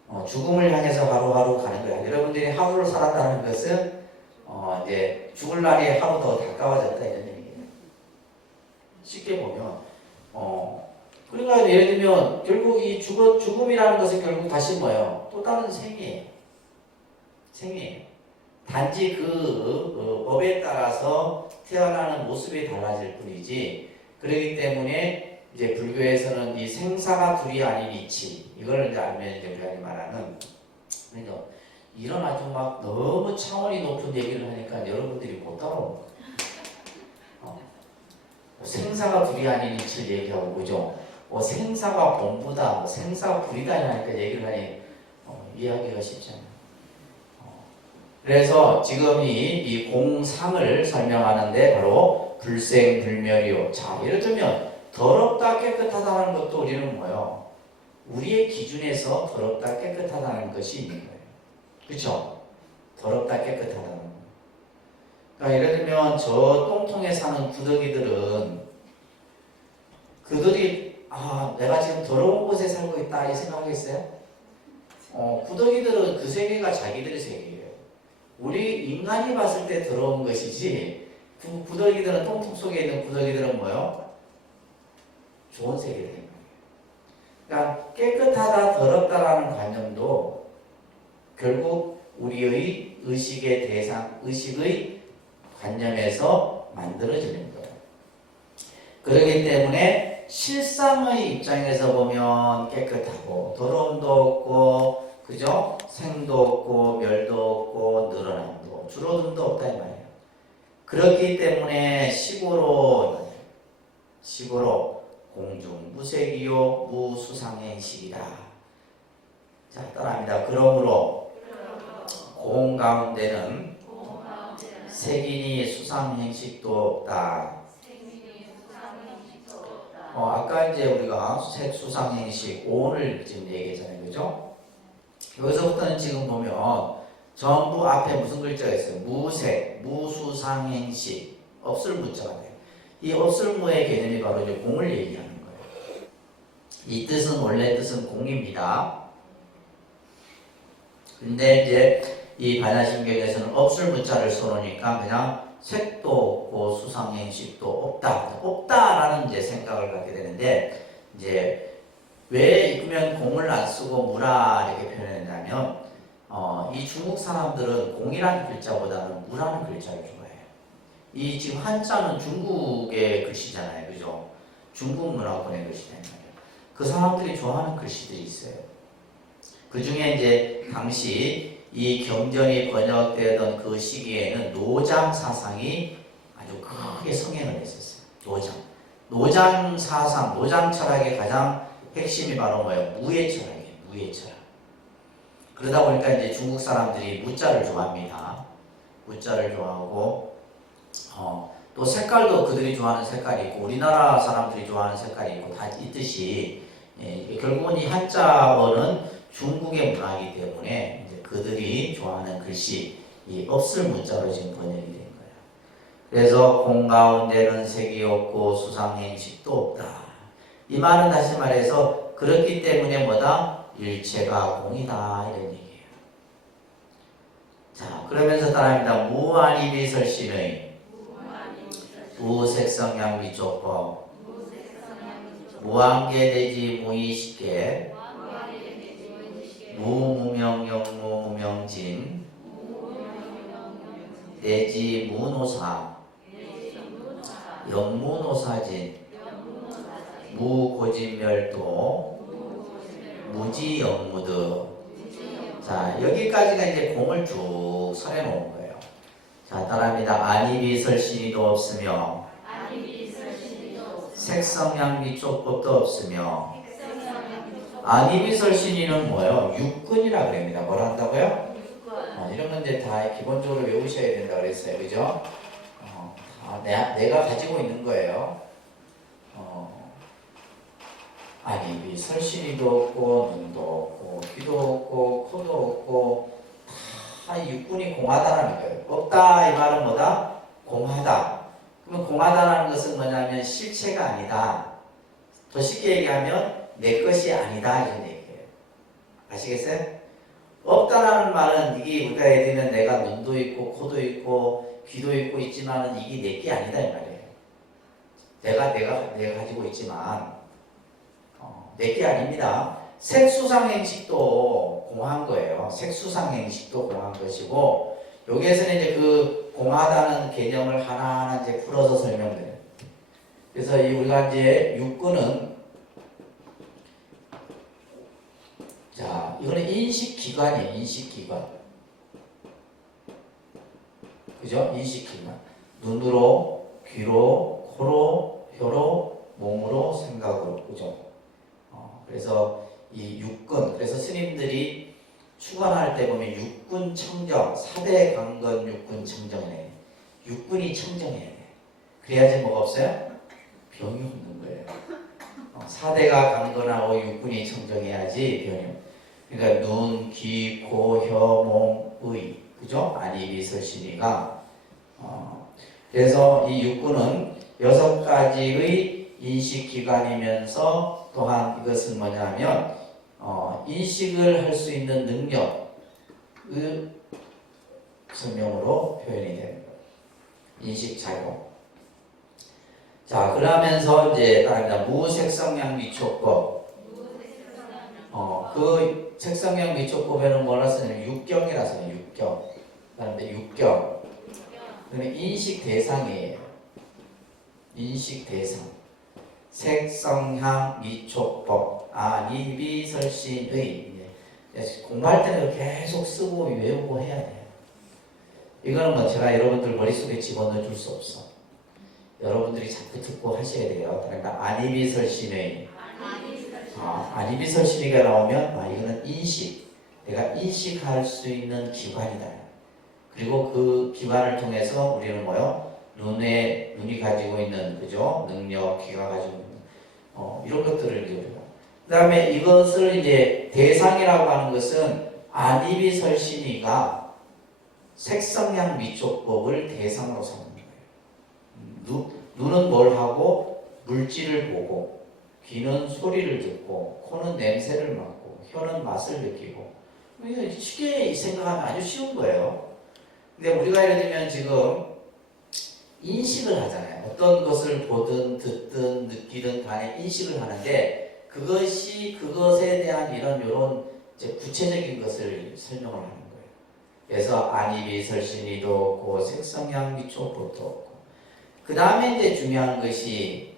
거예요. 죽음을 향해서 하루하루 가는 거예요. 여러분들이 하루를 살았다는 것은 이제 죽을 날이 하루 더 가까워졌다 이런 얘기예요. 쉽게 보면 그러니까 예를 들면 결국 이 죽음이라는 것은 결국 다시 뭐예요? 또 다른 생이에요. 생이에요. 단지 법에 따라서 태어나는 모습이 달라질 뿐이지. 그렇기 때문에 이제 불교에서는 이 생사가 둘이 아닌 이치, 이걸 이제 알면 이제 우리가 말하는, 그러니까 이런 아주 막 너무 차원이 높은 얘기를 하니까 여러분들이 못 따라오는 거예요. 생사가 둘이 아닌 이치를 얘기하고, 그죠? 생사가 본부다, 생사가 불이다 하니까 얘기를 하니 이해하기가 쉽지 않아요. 그래서 지금 이 공상을 설명하는데 바로 불생불멸이요. 자, 예를 들면 더럽다 깨끗하다는 것도 우리는 뭐예요? 우리의 기준에서 더럽다 깨끗하다는 것이 있는 거예요. 그렇죠? 더럽다 깨끗하다는 거. 그러니까 예를 들면 저 똥통에 사는 구더기들은 그들이 내가 지금 더러운 곳에 살고 있다 이 생각하겠어요? 구더기들은 그 세계가 자기들의 세계예요. 우리 인간이 봤을 때 더러운 것이지 구더기들은 똥통 속에 있는 구더기들은 뭐요? 좋은 세계인 거예요. 그러니까 깨끗하다 더럽다라는 관념도 결국 우리의 의식의 대상, 의식의 관념에서 만들어지는 거예요. 그렇기 때문에 실상의 입장에서 보면 깨끗하고 더러움도 없고, 그죠? 생도 없고 멸도 없고 늘어남도 줄어듦도 없다 이 말이에요. 그렇기 때문에 식으로 공중 무색이요 무수상행식이다. 자, 따라합니다. 그러므로 공 가운데는 색이니 수상행식도 없다. 아까 이제 우리가 색, 수상행식, 오늘 지금 얘기했잖아요. 그죠? 여기서부터는 지금 보면 전부 앞에 무슨 글자가 있어요? 무색, 무수상행식, 없을 무자가 돼요. 이 없을 무의 개념이 바로 이제 공을 얘기하는 거예요. 이 뜻은 원래 뜻은 공입니다. 근데 이제 이 반야심경에서는 없을 무자를 써놓으니까 그냥 색도 없고 수상행식도 없다라는 이제 생각을 갖게 되는데, 이제 왜 읽으면 공을 안 쓰고 무라 이렇게 표현했냐면 이 중국 사람들은 공이라는 글자보다는 무라는 글자를 좋아해요. 이 지금 한자는 중국의 글씨잖아요, 그죠? 중국 문화권의 글씨잖아요. 그 사람들이 좋아하는 글씨들이 있어요. 그 중에 이제 당시 이 경전이 번역되던 그 시기에는 노장 사상이 아주 크게 성행을 했었어요. 노장 사상, 노장 철학의 가장 핵심이 바로 뭐예요? 무예 철학이에요. 무예 철학. 그러다 보니까 이제 중국 사람들이 무자를 좋아합니다. 무자를 좋아하고 또 색깔도 그들이 좋아하는 색깔이 있고 우리나라 사람들이 좋아하는 색깔이 있고 다 있듯이, 결국은 이 한자어는 중국의 문화이기 때문에 이제 그들이 좋아하는 글씨, 이 없을 문자로 지금 번역이 된 거예요. 그래서 공 가운데는 색이 없고 수상행식도 없다. 이 말은 다시 말해서 그렇기 때문에 뭐다? 일체가 공이다 이런 얘기예요. 자, 그러면서 따라합니다. 무아니비설신의 무색성양미조법 무한계대지 무의식계 무무명영무무명진 내지 무노사 영무노사진 무고진멸도 무지영무드. 자, 여기까지가 이제 공을 쭉 설해놓은 거예요. 자, 따라합니다. 아니비설신이도 없으며 색성양미조법도 없으며. 아니비설신이는 뭐예요? 육근이라 그럽니다. 뭐라 한다고요? 이런 건 이제 다 기본적으로 외우셔야 된다 그랬어요. 그죠? 내가 가지고 있는 거예요. 아니비설신이도 없고 눈도 없고 귀도 없고 코도 없고 다 육근이 공하다라는 거예요. 없다 이 말은 뭐다? 공하다. 그러면 공하다라는 것은 뭐냐면 실체가 아니다. 더 쉽게 얘기하면 내 것이 아니다 이런 얘기예요. 아시겠어요? 없다라는 말은 이게 우리가 예를 들면 내가 눈도 있고 코도 있고 귀도 있고 있지만은 이게 내 게 아니다 이 말이에요. 내가 가지고 있지만 내 게 아닙니다. 색수상행식도 공한 거예요. 색수상행식도 공한 것이고 여기에서는 이제 그 공하다는 개념을 하나하나 이제 풀어서 설명드려요. 그래서 우리가 이제 육군은 자, 이거는 인식기관이에요. 인식기관. 그죠? 인식기관. 눈으로, 귀로, 코로, 혀로, 몸으로, 생각으로. 그죠? 그래서 이 육군, 그래서 스님들이 축원할 때 보면 육군 청정, 4대 강건 육군 청정이에요. 육군이 청정해야 돼. 그래야지 뭐가 없어요? 병이 없는 거예요. 4대가 강건하고 육군이 청정해야지 병이 없는. 그러니까 눈, 귀, 코, 혀, 몸, 의, 그죠? 안입이 설신이가. 그래서 이 육군은 6가지의 인식기관이면서 또한 이것은 뭐냐면 인식을 할 수 있는 능력의 설명으로 표현이 되는 거예요. 인식작용. 자, 그러면서 이제 따릅니다. 무색성량 미촉법. 그 색성량 미촉법에는 뭐라 쓰냐면 육경이라 써요. 육경. 그다음에 육경. 그러면 인식 대상이에요. 인식 대상. 색성향 미촉법. 안입이설신의. 공부할 때는 계속 쓰고 외우고 해야 돼요. 이거는 뭐 제가 여러분들 머릿속에 집어넣어 줄 수 없어. 여러분들이 자꾸 듣고 하셔야 돼요. 그러니까 안입이설신의. 안입이설신이가 나오면 이거는 인식. 내가 인식할 수 있는 기관이다. 그리고 그 기관을 통해서 우리는 뭐요? 눈이 가지고 있는 그죠? 능력, 귀가 가지고 있는 이런 것들을 이루고. 그다음에 이것을 이제 대상이라고 하는 것은 안입이설신이가 색성량 미촉법을 대상으로 삼는 거예요. 눈은 뭘 하고 물질을 보고, 귀는 소리를 듣고, 코는 냄새를 맡고, 혀는 맛을 느끼고. 쉽게 생각하면 아주 쉬운 거예요. 근데 우리가 예를 들면 지금 인식을 하잖아요. 어떤 것을 보든 듣든 느끼든 간에 인식을 하는데 그것에 대한 이런 이제 구체적인 것을 설명을 하는 거예요. 그래서 안입이설신이도 없고 색성향 미촉법도 없고. 그 다음에 이제 중요한 것이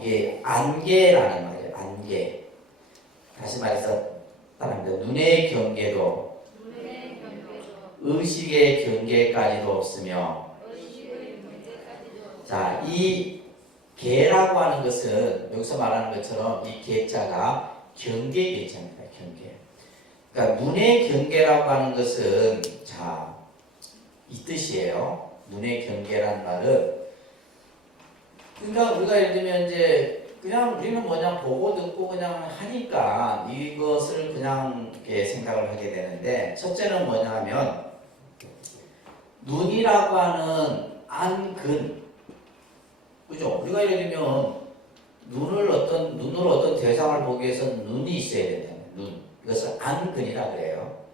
이게 안개라는 말이에요. 안개. 다시 말해서 따라합니다. 눈의 경계도 의식의 경계까지도 없으며. 자, 이 개라고 하는 것은 여기서 말하는 것처럼 이 개자가 경계 개자입니다. 경계. 그러니까 눈의 경계라고 하는 것은 자, 이 뜻이에요. 눈의 경계란 말은 그러니까 우리가 예를 들면 이제 그냥 우리는 뭐냐 보고 듣고 그냥 하니까 이것을 그냥 이렇게 생각을 하게 되는데 첫째는 뭐냐면 눈이라고 하는 안근 그죠? 우리가 예를 들면 눈으로 어떤 대상을 보기 위해서는 눈이 있어야 된다는 눈. 이것을 안근이라 그래요.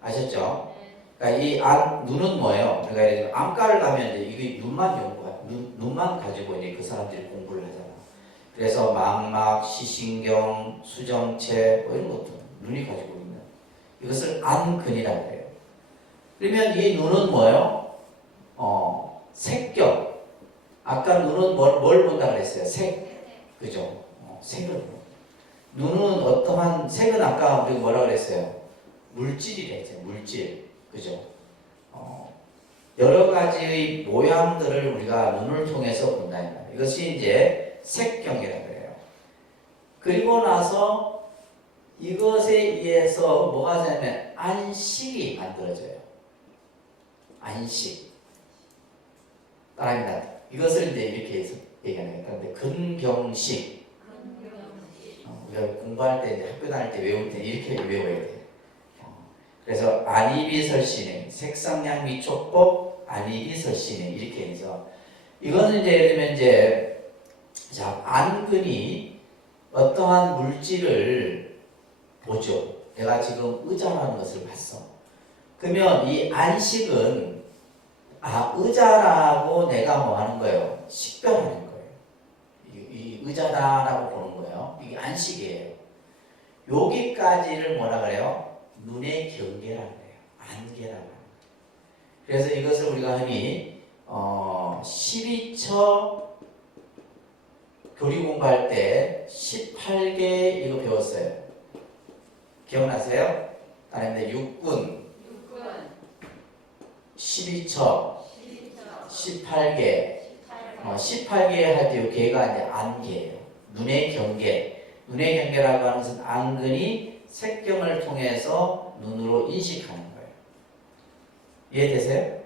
아셨죠? 그러니까 이 눈은 뭐예요? 우리가 예를 들면 안과를 가면 이제 이게 눈만 연구해. 눈만 가지고 이제 그 사람들이 공부를 하잖아. 그래서 망막, 시신경, 수정체 이런 것도 눈이 가지고 있는 이것을 안근이라 그래요. 그러면 이 눈은 뭐예요? 색경. 아까 눈은 뭘 본다 그랬어요? 색. 그죠? 색을. 눈은 어떠한, 색은 아까 우리가 뭐라 그랬어요? 물질이라 했어요. 물질. 그죠? 여러 가지의 모양들을 우리가 눈을 통해서 본다. 이것이 이제 색경이라고 해요. 그리고 나서 이것에 의해서 뭐가 되냐면 안식이 만들어져요. 안식. 따라합니다. 이것을 이제 이렇게 해서 얘기하는 거예요. 근데 근경식. 우리가 공부할 때, 학교 다닐 때 외울 때 이렇게 외워야 돼요. 그래서 안입이설신의 색상량 미촉법 안입이설신의 이렇게 해서 이거는 이제 예를 들면 이제 자 안근이 어떠한 물질을 보죠. 내가 지금 의자라는 것을 봤어. 그러면 이 안식은 의자라고 내가 뭐 하는 거예요? 식별하는 거예요. 이 의자다라고 보는 거예요. 이게 안식이에요. 여기까지를 뭐라 그래요? 눈의 경계라고 해요. 안개라고 해요. 그래서 이것을 우리가 흔히 12처 교리 공부할 때 18개 이거 배웠어요. 기억나세요? 아닌데 육군 12처 18개 18개 할 때 이 개가 이제 안개예요. 눈의 경계. 눈의 경계라고 하는 것은 안근이 색경을 통해서 눈으로 인식하는 거예요. 이해되세요?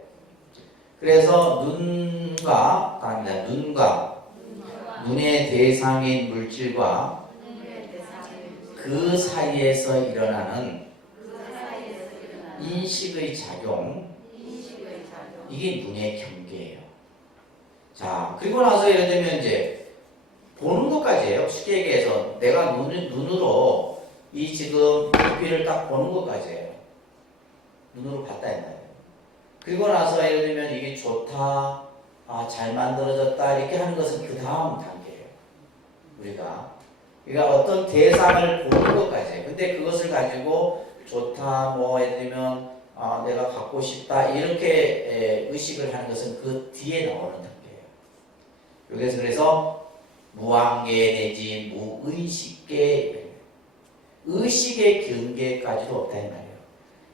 그래서 눈과 눈의 대상인 물질과 그 사이에서 일어나는 인식의 작용, 이게 눈의 경계예요. 자, 그리고 나서 예를 들면 이제 보는 것까지예요. 쉽게 얘기해서 내가 눈으로 이 지금 빛을 딱 보는 것까지예요. 눈으로 봤다 했나요? 그리고 나서 예를 들면 이게 좋다, 잘 만들어졌다 이렇게 하는 것은 그 다음 단계예요. 우리가 그러니까 어떤 대상을 보는 것까지. 근데 그것을 가지고 좋다, 뭐 예를 들면 내가 갖고 싶다 이렇게 의식을 하는 것은 그 뒤에 나오는 단계예요. 여기서 그래서 무한계 내지 무의식계, 의식의 경계까지도 없다 이 말이에요.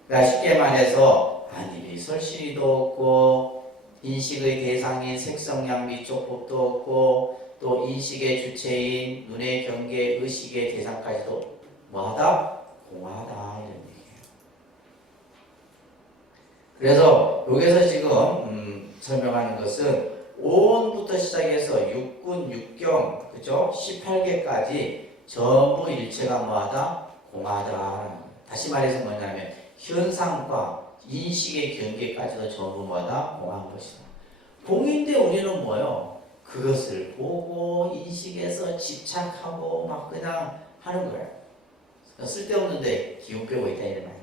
그러니까 쉽게 말해서 안일이 설실이도 없고 인식의 대상인 색성양미 쪽법도 없고 또 인식의 주체인 눈의 경계, 의식의 대상까지도 뭐하다? 공하다 이런 얘기예요. 그래서 여기서 지금 설명하는 것은 오온부터 시작해서 육군, 육경, 그죠? 18개까지 전부 일체가 뭐하다? 공하다. 다시 말해서 뭐냐면 현상과 인식의 경계까지도 전부 뭐하다? 공한 것이다. 공인데 우리는 뭐요? 그것을 보고 인식해서 집착하고 막 그냥 하는 거예요. 쓸데없는데 기운 빼고 있다 이런 말이에요.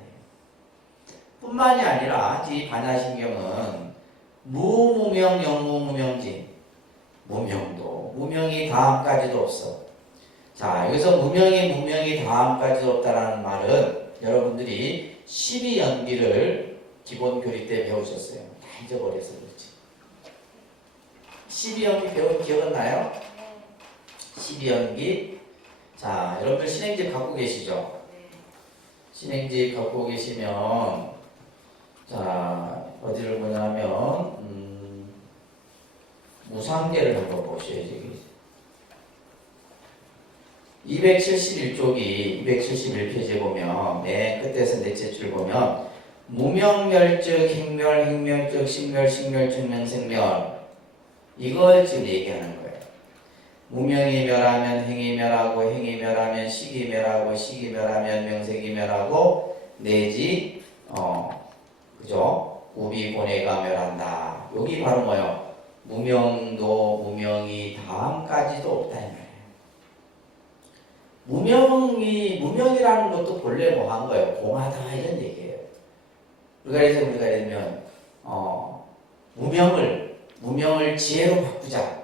뿐만이 아니라 이 반야신경은 무무명 영무무명진, 무명도 무명이 다음까지도 없어. 자, 여기서 무명이 다음까지도 없다라는 말은 여러분들이 12연기를 기본 교리 때 배우셨어요. 다 잊어버려서 그렇지. 12연기 배운 기억은 나요? 12연기. 자, 여러분들 신행집 갖고 계시죠? 신행집 갖고 계시면 자, 어디를 보냐면 무상계를 한번 보셔야지. 271쪽이 271페이지에 보면 맨 끝에서 넷째 줄 보면 무명멸즉 행멸, 행멸즉 식멸, 식멸즉 명생멸, 이걸 지금 얘기하는 거예요. 무명이 멸하면 행이 멸하고, 행이 멸하면 식이 멸하고, 식이 멸하면 명색이 멸하고, 내지 그죠? 우비 고뇌가 멸한다. 여기 바로 뭐예요? 무명도 무명이 다음까지도 없다 이 말이에요. 무명이라는 것도 본래 뭐 한 거예요? 공하다 이런 얘기예요. 그래서 우리가 예를 들면 무명을 지혜로 바꾸자.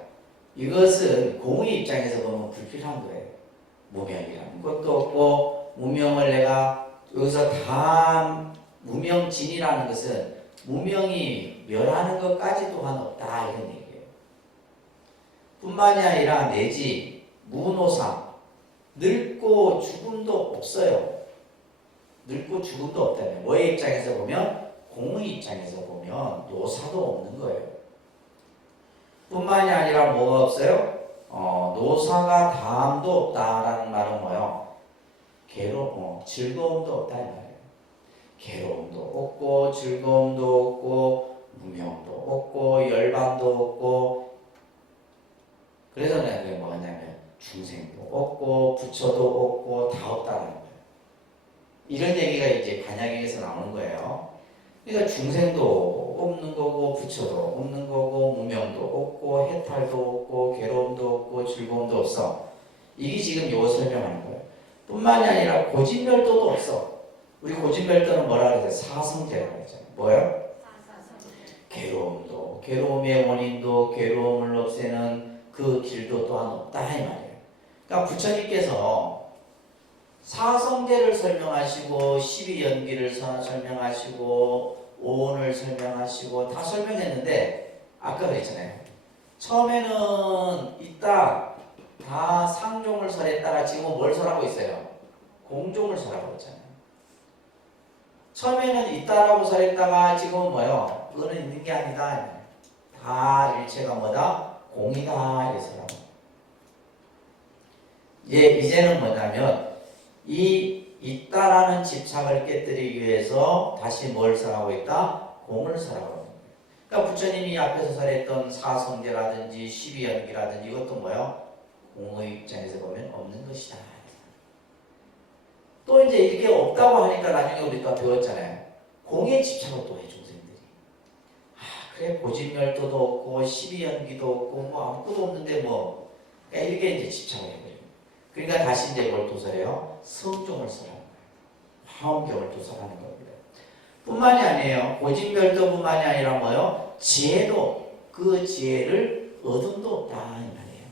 이것은 공의 입장에서 보면 불필요한 거예요. 무명이라는 것도 없고, 무명을 내가 여기서 다 무명진이라는 것은 무명이 멸하는 것까지 또한 없다 이런 얘기예요. 뿐만이 아니라 내지 무노상, 늙고 죽음도 없어요. 늙고 죽음도 없다면 뭐의 입장에서 보면, 공의 입장에서 보면 노사도 없는 거예요. 뿐만이 아니라 뭐가 없어요? 노사가 다함도 없다라는 말은 뭐예요? 즐거움도 없다 이 말이에요. 괴로움도 없고 즐거움도 없고 무명도 없고 열반도 없고, 그래서 내가 그게 뭐냐면 중생도 없고 부처도 없고 다 없다는 거예요. 이런 얘기가 이제 반야경에서 나오는 거예요. 그러니까 중생도 없는 거고 부처도 없는 거고 무명도 없고 해탈도 없고 괴로움도 없고 즐거움도 없어. 이게 지금 요 설명하는 거예요. 뿐만이 아니라 고진별도도 없어. 우리 고진별도는 뭐라 그래요? 사성제라고 했잖아요. 뭐예요? 괴로움도, 괴로움의 원인도, 괴로움을 없애는 그 길도 또한 없다 이 말이에요. 그러니까 부처님께서 사성제를 설명하시고 12연기를 설명하시고 오온을 설명하시고 다 설명했는데 아까 그랬잖아요. 처음에는 있다 다 상종을 설했다가 지금은 뭘 설하고 있어요? 공종을 설하고 있잖아요. 처음에는 있다라고 설했다가 지금은 뭐요? 은은 있는 게 아니다. 다 일체가 뭐다? 공이다. 이래서 이제는 뭐냐면 이 있다라는 집착을 깨뜨리기 위해서 다시 뭘 설하고 있다? 공을 설하고 있는 거예요. 그러니까 부처님이 앞에서 설했던 사성제라든지 12연기라든지 이것도 뭐요? 공의 입장에서 보면 없는 것이다. 또 이제 이렇게 없다고 하니까 나중에 우리가 배웠잖아요. 공에 집착을 또 해, 중생들이. 그래, 고집멸도도 없고 12연기도 없고 뭐 아무것도 없는데 뭐 이렇게 이제 집착을 해버려요. 그러니까 다시 이제 뭘 도설해요? 성종을 설하는 거예요. 화엄경을 도설하는 겁니다. 뿐만이 아니에요. 고집멸도뿐만이 아니라 뭐요? 지혜도 그 지혜를 얻음도 없다 이 말이에요.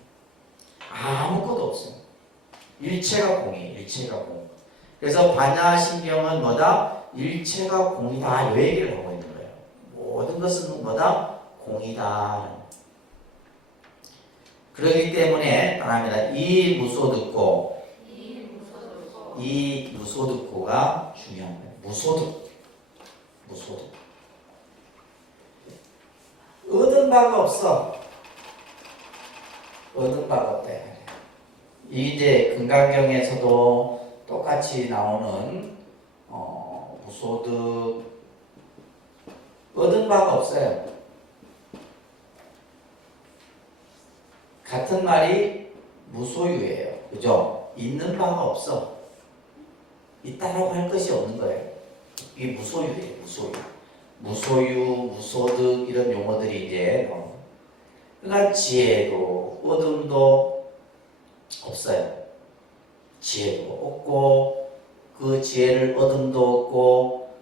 아무것도 없어요. 일체가 공이에요. 일체가 공. 그래서 반야신경은 뭐다? 일체가 공이다. 이 얘기를 하고 있는 거예요. 모든 것은 뭐다? 공이다. 그렇기 때문에 말합니다. 이 무소득고, 이 무소득고가 중요한 거예요. 무소득. 얻은 바가 없어. 얻은 바가 없다. 이제 금강경에서도 똑같이 나오는 무소득 얻은 바가 없어요. 같은 말이 무소유예요. 그죠? 있는 바가 없어. 있다라고 할 것이 없는 거예요. 이게 무소유예요. 무소유, 무소득 이런 용어들이 이제 그러니까 지혜도 얻음도 없어요. 지혜도 없고 그 지혜를 얻음도 없고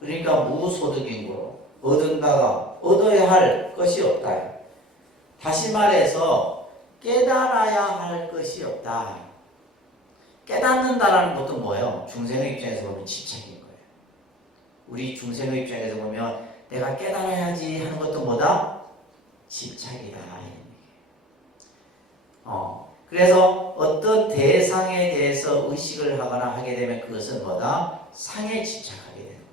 그러니까 무소득인 거로 얻은 바가 얻어야 할 것이 없다. 다시 말해서 깨달아야 할 것이 없다. 깨닫는다라는 것도 뭐예요? 중생의 입장에서 보면 집착인 거예요. 우리 중생의 입장에서 보면 내가 깨달아야지 하는 것도 뭐다? 집착이다. 그래서 어떤 대상에 대해서 의식을 하거나 하게 되면 그것은 뭐다? 상에 집착하게 되는 거예요.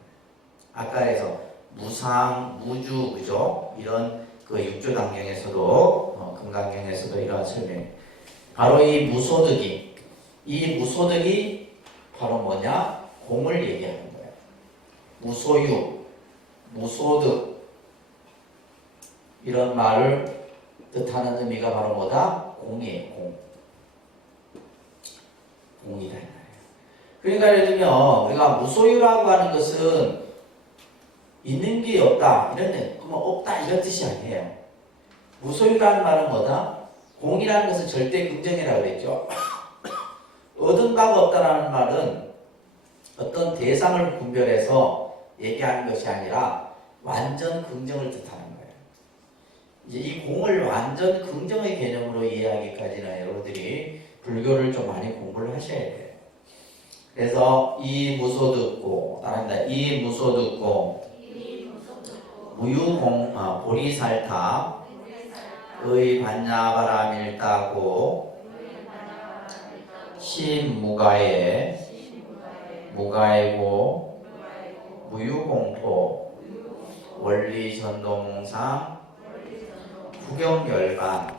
아까 해서 무상, 무주, 그죠? 이런 그 육조단경에서도 금강경에서도 이러한 설명. 바로 이 무소득이 바로 뭐냐? 공을 얘기하는 거예요. 무소유, 무소득 이런 말을 뜻하는 의미가 바로 뭐다? 공이에요. 공이다. 그러니까 예를 들면 우리가 무소유라고 하는 것은 있는 게 없다 이런 그러면 없다 이런 뜻이 아니에요. 무소유라는 말은 뭐다? 공이라는 것은 절대 긍정이라고 그랬죠. 얻은 바가 없다라는 말은 어떤 대상을 분별해서 얘기하는 것이 아니라 완전 긍정을 뜻하는 거예요. 이제 이 공을 완전 긍정의 개념으로 이해하기까지는 여러분들이 불교를 좀 많이 공부를 하셔야 돼요. 그래서 이 무소득고, 따라합니다. 이 무소득고, 무유공, 보리살타, 의 반야바라밀다고, 신무가에, 무가에고, 무유공포, 원리전동상, 구경열반.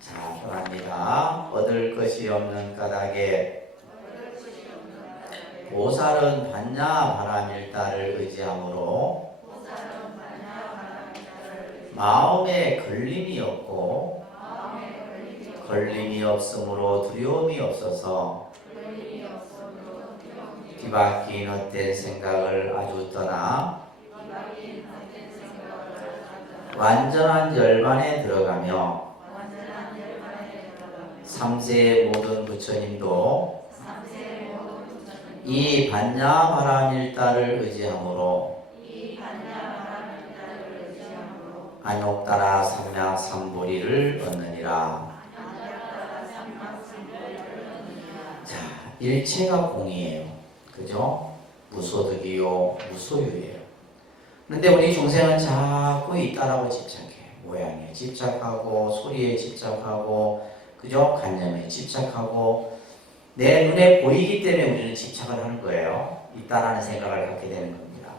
자, 들어갑니다. 얻을 것이 없는 까닭에 보살은 반야바라밀다를 의지함으로 마음에 걸림이 없고 걸림이 없으므로 두려움이 없어서 뒤바뀐 헛된 생각을 아주 떠나 완전한 열반에 들어가며 삼세의 모든 부처님도 이 반야바라밀다를 의지함으로 안욕따라 삼맥삼보리를 얻느니라. 자, 일체가 공이에요. 그죠? 무소득이요, 무소유예요. 근데 우리 중생은 자꾸 있다라고 집착해. 모양에 집착하고 소리에 집착하고 그죠? 관념에 집착하고 내 눈에 보이기 때문에 우리는 집착을 하는 거예요. 있다라는 생각을 갖게 되는 겁니다.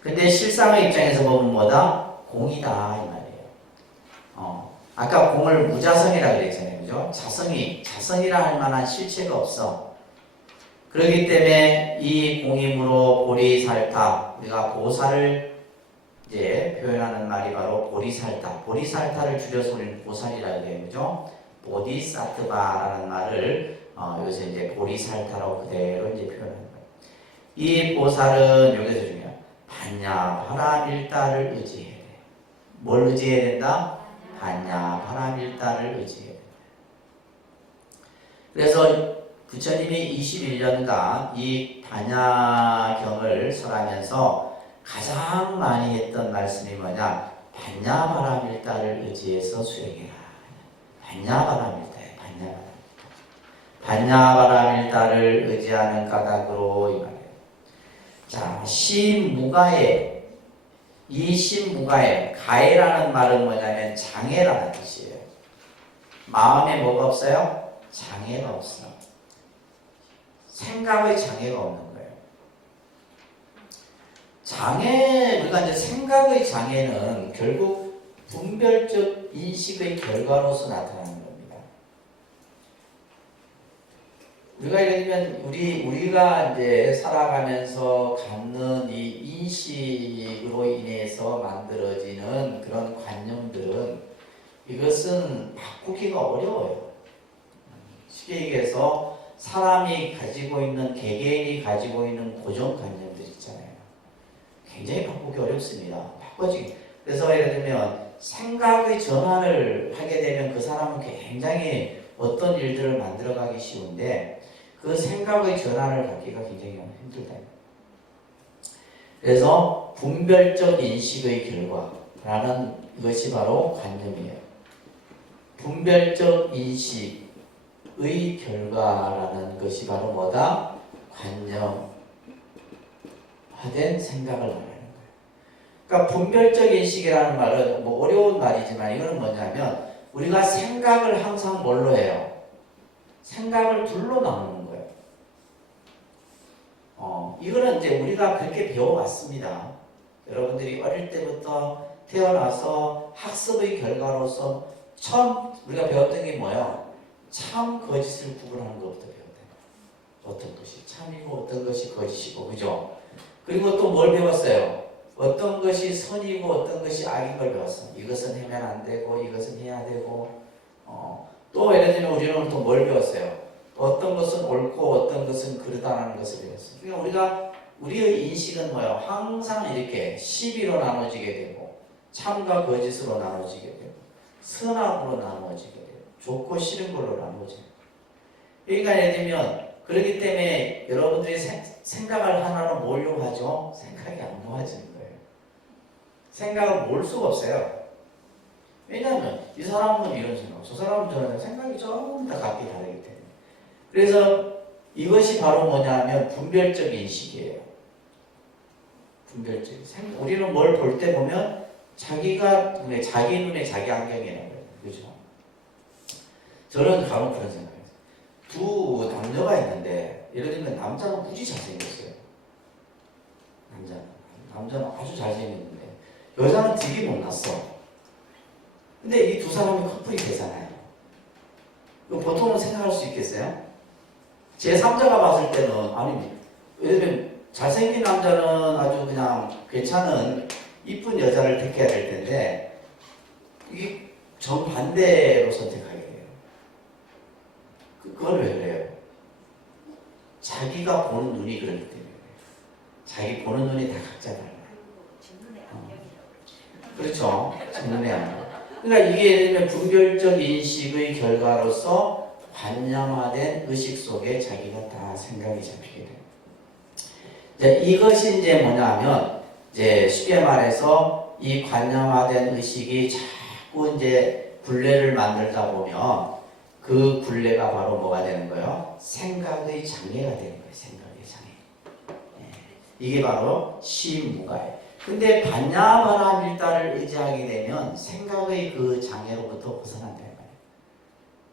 근데 실상의 입장에서 보면 뭐다? 공이다 이 말이에요. 아까 공을 무자성이라고 그랬잖아요. 그죠? 자성이라 할 만한 실체가 없어. 그렇기 때문에 이 공임으로 보리살타, 우리가 보살을 이제 표현하는 말이 바로 보리살타. 보리살타를 줄여서 우리는 보살이라고 해요. 그죠? 보디사트바라는 말을 요새 이제 보리살타라고 그대로 이제 표현하는 거예요. 이 보살은 여기서 중요해요. 반야 바라밀다를 의지해야 돼. 뭘 의지해야 된다? 반야 바라밀다를 의지해야 돼. 그래서 부처님이 21년간 이 반야경을 설하면서 가장 많이 했던 말씀이 뭐냐? 반야바라밀다를 의지해서 수행해라. 반야바라밀다에 반야바라밀다를 의지하는 까닭으로 이 말이에요. 자, 시무가에 이 시무가에 가해라는 말은 뭐냐면 장애라는 뜻이에요. 마음에 뭐가 없어요? 장애가 없어. 생각의 장애가 없는 거예요. 우리가 이제 생각의 장애는 결국 분별적 인식의 결과로서 나타나는 겁니다. 우리가 예를 들면 우리가 이제 살아가면서 갖는 이 인식으로 인해서 만들어지는 그런 관념들은 이것은 바꾸기가 어려워요. 쉽게 얘기해서 사람이 가지고 있는 개개인이 가지고 있는 고정관념들 있잖아요. 굉장히 바꾸기 어렵습니다. 그래서 예를 들면 생각의 전환을 하게 되면 그 사람은 굉장히 어떤 일들을 만들어가기 쉬운데 그 생각의 전환을 갖기가 굉장히 힘들다. 그래서 분별적 인식의 결과라는 것이 바로 관념이에요. 분별적 인식의 결과라는 것이 바로 뭐다? 관념화된 생각을 말하는 거예요. 그러니까 분별적 인식이라는 말은 뭐 어려운 말이지만 이거는 뭐냐면 우리가 생각을 항상 뭘로 해요? 생각을 둘로 나누는 거예요. 이거는 이제 우리가 그렇게 배워왔습니다. 여러분들이 어릴 때부터 태어나서 학습의 결과로서 처음 우리가 배웠던 게 뭐예요? 참 거짓을 구분하는 것부터 배웠다. 어떤 것이 참이고 어떤 것이 거짓이고, 그죠? 그리고 또 뭘 배웠어요? 어떤 것이 선이고 어떤 것이 악인 걸 배웠어. 이것은 하면 안 되고 이것은 해야 되고. 또 예를 들면 우리는 또 뭘 배웠어요? 어떤 것은 옳고 어떤 것은 그르다라는 것을 배웠어요. 그러니까 우리의 인식은 뭐예요? 항상 이렇게 시비로 나눠지게 되고 참과 거짓으로 나눠지게 되고 선악으로 나눠지게 되고 좋고 싫은 걸로 나눠지게 되고. 그러니까 예를 들면 그렇기 때문에 여러분들이 생각을 하나로 모으려고 하죠? 생각이 안 모아지는 거예요. 생각을 모을 수가 없어요. 왜냐하면 이 사람은 이런 생각, 저 사람은 저런 생각이 전부 다 각기 다르기 때문에. 그래서 이것이 바로 뭐냐면 분별적 인식이에요. 분별적. 우리는 뭘 볼 때 보면 자기 눈에 자기 안경이라는 거예요. 그죠? 저는 가끔 그런 생각이에요. 두 남녀가 있는데 예를 들면 남자는 굳이 잘생겼어요. 남자는 아주 잘생겼는데 여자는 되게 못났어. 근데 이 두 사람이 커플이 되잖아요. 보통은 생각할 수 있겠어요? 제3자가 봤을 때는 아니 예를 들면 잘생긴 남자는 아주 그냥 괜찮은 이쁜 여자를 택해야 될 텐데 이게 정반대로 선택하게 돼요. 그걸 왜 그래요? 자기가 보는 눈이 그렇기 때문에 자기 보는 눈이 다 각자 달라요. 그렇죠. 첫눈의 안경. 그러니까 이게 예를 들면 분별적 인식의 결과로서 관념화된 의식 속에 자기가 다 생각이 잡히게 돼요. 이제 이것이 이제 뭐냐면 이제 쉽게 말해서 이 관념화된 의식이 자꾸 이제 굴레를 만들다 보면 그 굴레가 바로 뭐가 되는 거예요? 생각의 장애가 되는 거예요. 생각의 장애. 이게 바로 시무가예요. 근데 반야바라밀다를 의지하게 되면 생각의 그 장애로부터 벗어난다.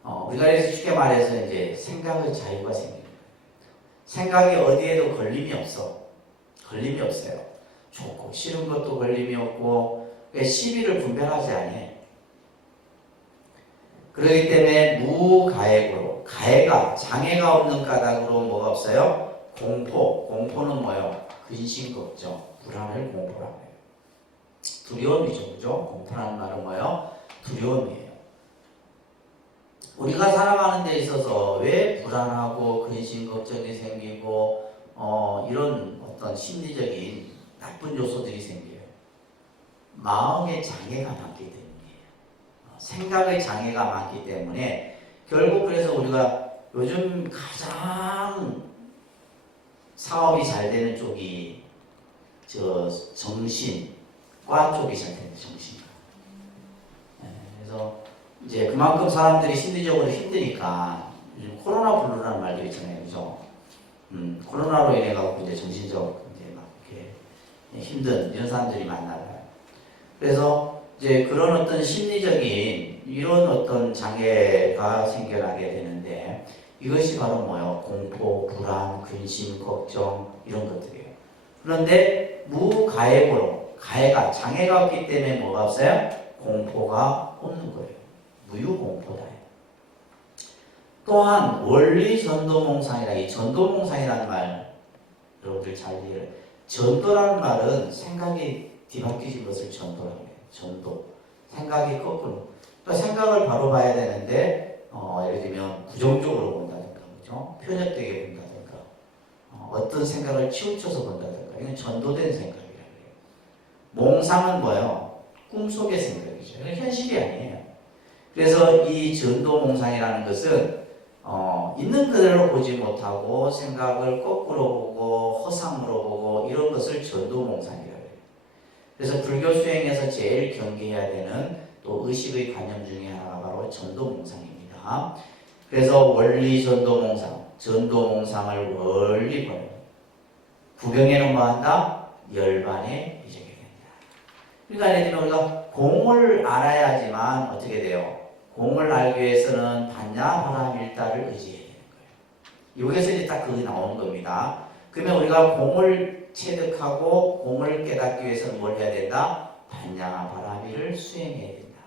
우리가 그래서 쉽게 말해서 이제 생각의 자유가 생깁니다. 생각이 어디에도 걸림이 없어. 걸림이 없어요. 좋고 싫은 것도 걸림이 없고 시비를 분별하지 않아요. 그렇기 때문에 무가액으로 가해가 장애가 없는 까닭으로 뭐가 없어요? 공포는 뭐예요? 근심 걱정 불안을 공포라고 해요. 두려움이죠. 그죠? 공포라는 말은 뭐예요? 두려움이에요. 우리가 살아가는 데 있어서 왜 불안하고 근심 걱정이 생기고 이런 어떤 심리적인 나쁜 요소들이 생겨요? 마음의 장애가 많기 때문이에요. 생각의 장애가 많기 때문에 결국 그래서 우리가 요즘 가장 사업이 잘 되는 쪽이 정신과 쪽이 잘 되는 정신과. 그래서 이제 그만큼 사람들이 심리적으로 힘드니까 요즘 코로나 블루라는 말도 있잖아요, 그죠? 코로나로 인해 갖고 이제 정신적 이제 막 이렇게 힘든 이런 사람들이 많나 봐요. 그래서 이제 그런 어떤 심리적인 이런 어떤 장애가 생겨나게 되는데 이것이 바로 뭐예요? 공포, 불안, 근심, 걱정 이런 것들이에요. 그런데 무가액으로 가해가 장애가 없기 때문에 뭐가 없어요? 공포가 없는 거예요. 무유공포다. 또한 원리전도몽상이라 이 전도몽상이라는 말 여러분들 잘 이해해요. 전도라는 말은 생각이 뒤바뀌는 것을 전도라고 해요. 전도. 생각이 거꾸로. 그러니까 생각을 바로 봐야 되는데 예를 들면 부정적으로 본다든가 그렇죠? 편협되게 본다든가 어떤 생각을 치우쳐서 본다든가 이건 전도된 생각이라고 해요. 몽상은 뭐예요? 꿈속의 생각이죠. 이건 현실이 아니에요. 그래서 이 전도몽상이라는 것은 있는 그대로 보지 못하고 생각을 거꾸로 보고 허상으로 보고 이런 것을 전도몽상이라고 해요. 그래서 불교 수행에서 제일 경계해야 되는 또 의식의 관념 중에 하나가 바로 전도몽상입니다. 그래서 원리 전도몽상, 전도몽상을 원리 보는 구경에는 뭐한다? 열반에 이르게 된다. 그러니까 예를 들면 우리가 공을 알아야지만 어떻게 돼요? 공을 알기 위해서는 반야바라밀다를 의지해야 되는 거예요. 여기서 이제 딱 그게 나오는 겁니다. 그러면 우리가 공을 체득하고 공을 깨닫기 위해서는 뭘 해야 된다? 반야바라밀을 수행해야 된다.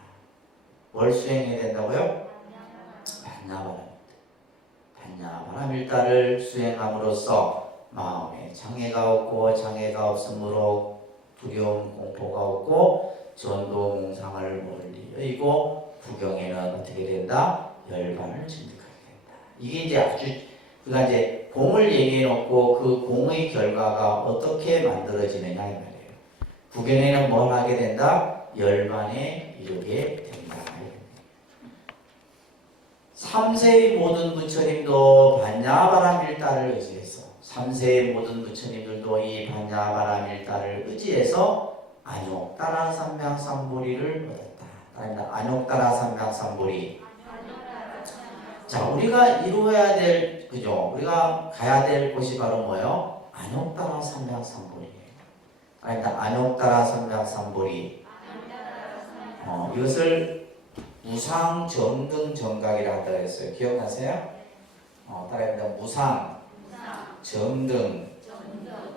뭘 수행해야 된다고요? 반야바라밀다를 수행함으로써 마음에 장애가 없고 장애가 없으므로 두려움 공포가 없고 전도몽상을 멀리 여의고 부경에는 어떻게 된다? 열반을 증득하게 된다. 이게 이제 아주 우리가 이제 공을 얘기해 놓고 그 공의 결과가 어떻게 만들어지느냐 이 말이에요. 부경에는 뭘 하게 된다? 열반에 이르게 된다. 3세의 모든 부처님도 반야바라밀다를 의지해서 3세의 모든 부처님들도 이 반야바라밀다를 의지해서 안욕따라 삼명삼보리를 얻었다. 안욕따라 삼명삼보리. 자, 우리가 이루어야 될, 그죠? 우리가 가야 될 곳이 바로 뭐예요? 안욕따라 삼명삼보리예요. 안욕따라 삼명삼보리. 이것을 무상 정등 정각이라고 한다고 했어요. 기억나세요? 따라합니다. 무상, 정등,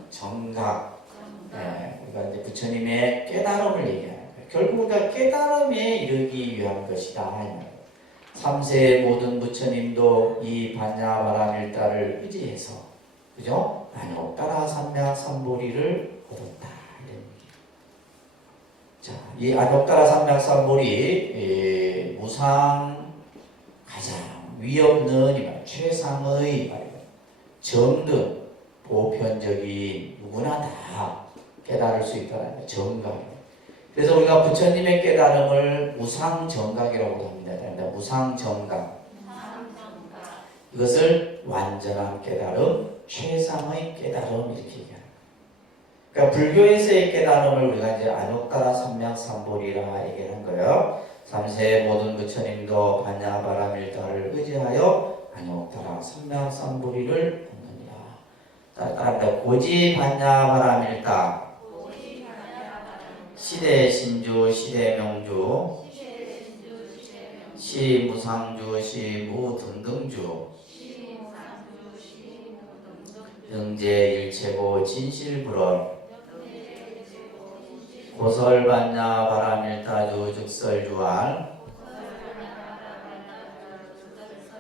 정각. 네, 그러니까 이제 부처님의 깨달음을 얘기하는 거예요. 결국 우리가 깨달음에 이르기 위한 것이다. 3세의 모든 부처님도 이 반야바라밀다를 의지해서, 그죠? 안욕따라 삼명삼보리를 얻었다. 자, 이 안욕따라 삼명삼보리 무상 가장 위없는 이 말, 최상의 말이에요. 정등 보편적인 누구나 다 깨달을 수 있다는 거예요. 정각. 그래서 우리가 부처님의 깨달음을 무상정각이라고 합니다. 무상정각. 이것을 완전한 깨달음, 최상의 깨달음 이렇게 얘기합니다. 그러니까 불교에서의 깨달음을 우리가 이제 안욕따라 삼명삼보리라 얘기하는 거예요. 3세의 모든 부처님도 반야바라밀다를 의지하여 안욕따라 삼명삼보리를 얻느니라. 따라합니다. 고지 반야바라밀다. 시대신주, 시대명주, 시무상주, 시무등등주, 등재일체고 진실불언, 고설반야 바람일타주 즉설주알,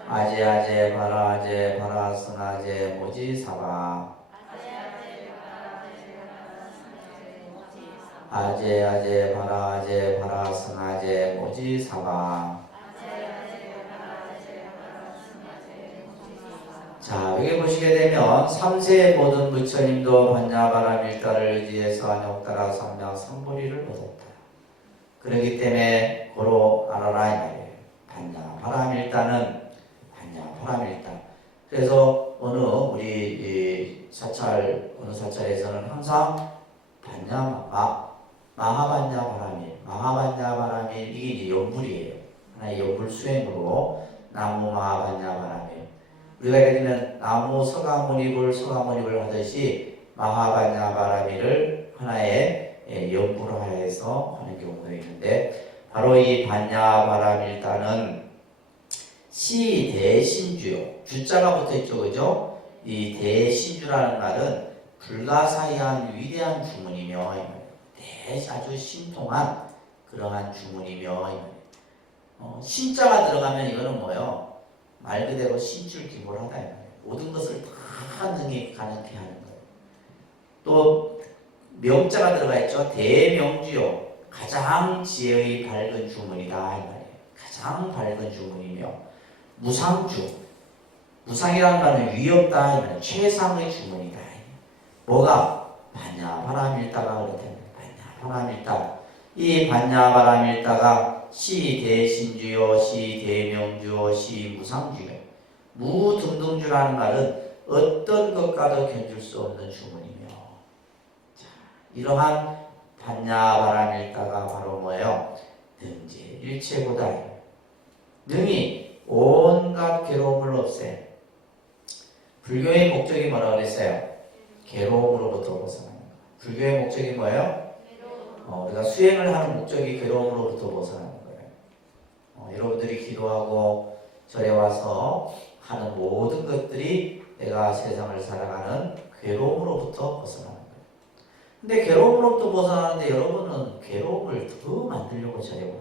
아제아제 바라제 바라승아제 모지사바, 아제아제 바라제 바라승아제 모지사바. 자, 여기 보시게 되면 3세의 모든 부처님도 반야바람일다를 의지해서 안욕따라 삼량 삼보리를 얻었다. 그렇기 때문에 고로 알아라 이 말이에요. 반야바람일다는 반야바람일다. 그래서 우리 어느 사찰에서는 항상 마하반야바람일 이게 이제 연불이에요. 하나의 연불 수행으로 나무 마하반야바람일. 우리가 예를 들면 나무 서가모니불 하듯이 마하반야바라미를 하나의 연불화해서 하는 경우도 있는데, 바로 이 반야바라밀다는 시대신주요. 주자가 붙어있죠, 그죠? 이 대신주라는 말은 불가사의한 위대한 주문이며 아주 신통한 그러한 주문이며, 신자가 들어가면 이거는 뭐예요? 말 그대로 신줄기몰하다. 모든 것을 다 능히 가능케 하는 거예요. 또 명자가 들어가 있죠. 대명주요. 가장 지혜의 밝은 주문이다 이 말이에요. 가장 밝은 주문이며, 무상주. 무상이라는 말은 위없다 이 말이에요. 최상의 주문이다. 뭐가? 반야바람일다가 그렇다는 거예요. 반야바람일다. 이 반야바람일다가 시대신주요, 시대명주요, 시무상주요. 무등등주라는 말은 어떤 것과도 견줄 수 없는 주문이며, 자, 이러한 반야바람일다가 바로 뭐예요? 등재일체고다. 능히 온갖 괴로움을 없애. 불교의 목적이 뭐라고 그랬어요? 괴로움으로부터 벗어나는 거. 불교의 목적이 뭐예요? 우리가 수행을 하는 목적이 괴로움으로부터 벗어나는 거예요. 여러분들이 기도하고 절에 와서 하는 모든 것들이 내가 세상을 살아가는 괴로움으로부터 벗어나는 거예요. 근데 괴로움으로부터 벗어나는데 여러분은 괴로움을 더 만들려고 절에 와.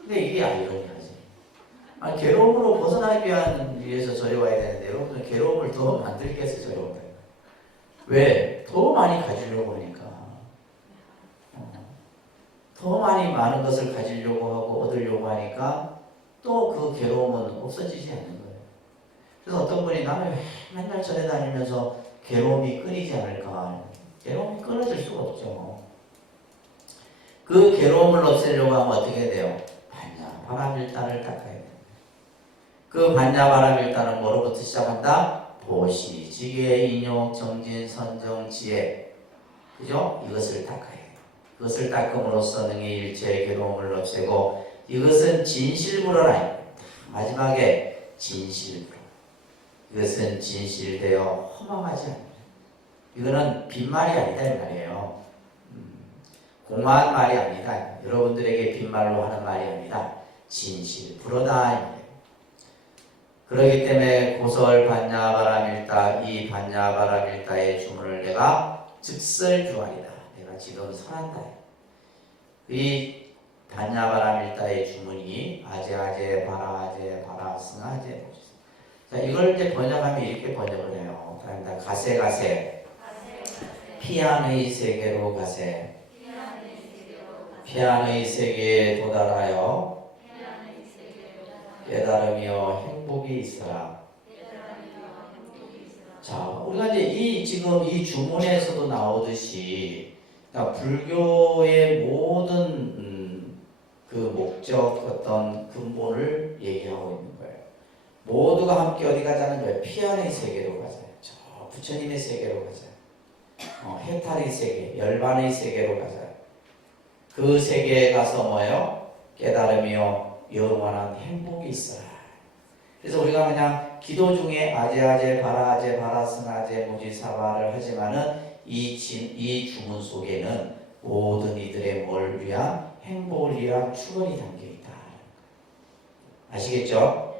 근데 이게 아이러니하지. 괴로움으로 벗어나기 위해서 절에 와야 되는데 여러분은 괴로움을 더 만들기 위해서 절에 온다. 왜? 더 많이 가지려고 하니까. 더 많은 것을 가지려고 하고 얻으려고 하니까 또 그 괴로움은 없어지지 않는 거예요. 그래서 어떤 분이 나는 왜 맨날 절에 다니면서 괴로움이 끊이지 않을까? 괴로움이 끊어질 수가 없죠. 그 괴로움을 없애려고 하면 어떻게 돼요? 반야바람일다를 닦아야 돼요. 그 반야바람일다는 뭐로부터 시작한다? 보시, 지계, 인욕, 정진, 선정, 지혜. 그죠? 이것을 닦아야 돼요. 그것을 닦음으로써 능히 일체의 괴로움을 없애고, 이것은 진실불허라. 마지막에 진실불허. 이것은 진실되어 허망하지 않다. 이거는 빈말이 아니다 이 말이에요. 공허한 말이 아니다. 여러분들에게 빈말로 하는 말이 아니다. 진실불허다 이 말이에요. 그렇기 때문에 고설 반야바람일다, 이 반야바람일다의 주문을 내가 즉설주알이다. 내가 지금 설한다. 이 반야바람일다의 주문이 아제아제 바라아제 바라승아제. 자, 이걸 이제 번역하면 이렇게 번역을 해요. 가세 피안의 세계로 가세. 피안의 세계에 도달하여 깨달으며 행복이 있어라. 자, 우리가 이제 지금 이 주문에서도 나오듯이, 그러니까 불교의 모든 그 목적, 어떤 근본을 얘기하고 있는 거예요. 모두가 함께 어디 가자는 거예요? 피안의 세계로 가자. 저 부처님의 세계로 가자. 해탈의 세계, 열반의 세계로 가자. 그 세계에 가서 뭐예요? 깨달으며 영원한 행복이 있어라. 그래서 우리가 그냥 기도 중에 아제아제 바라아제 바라승아제 무지사바를 하지만은 이 주문 속에는 모든 이들의 뭘 위한 행복을 위한 축원이 담겨 있다. 아시겠죠?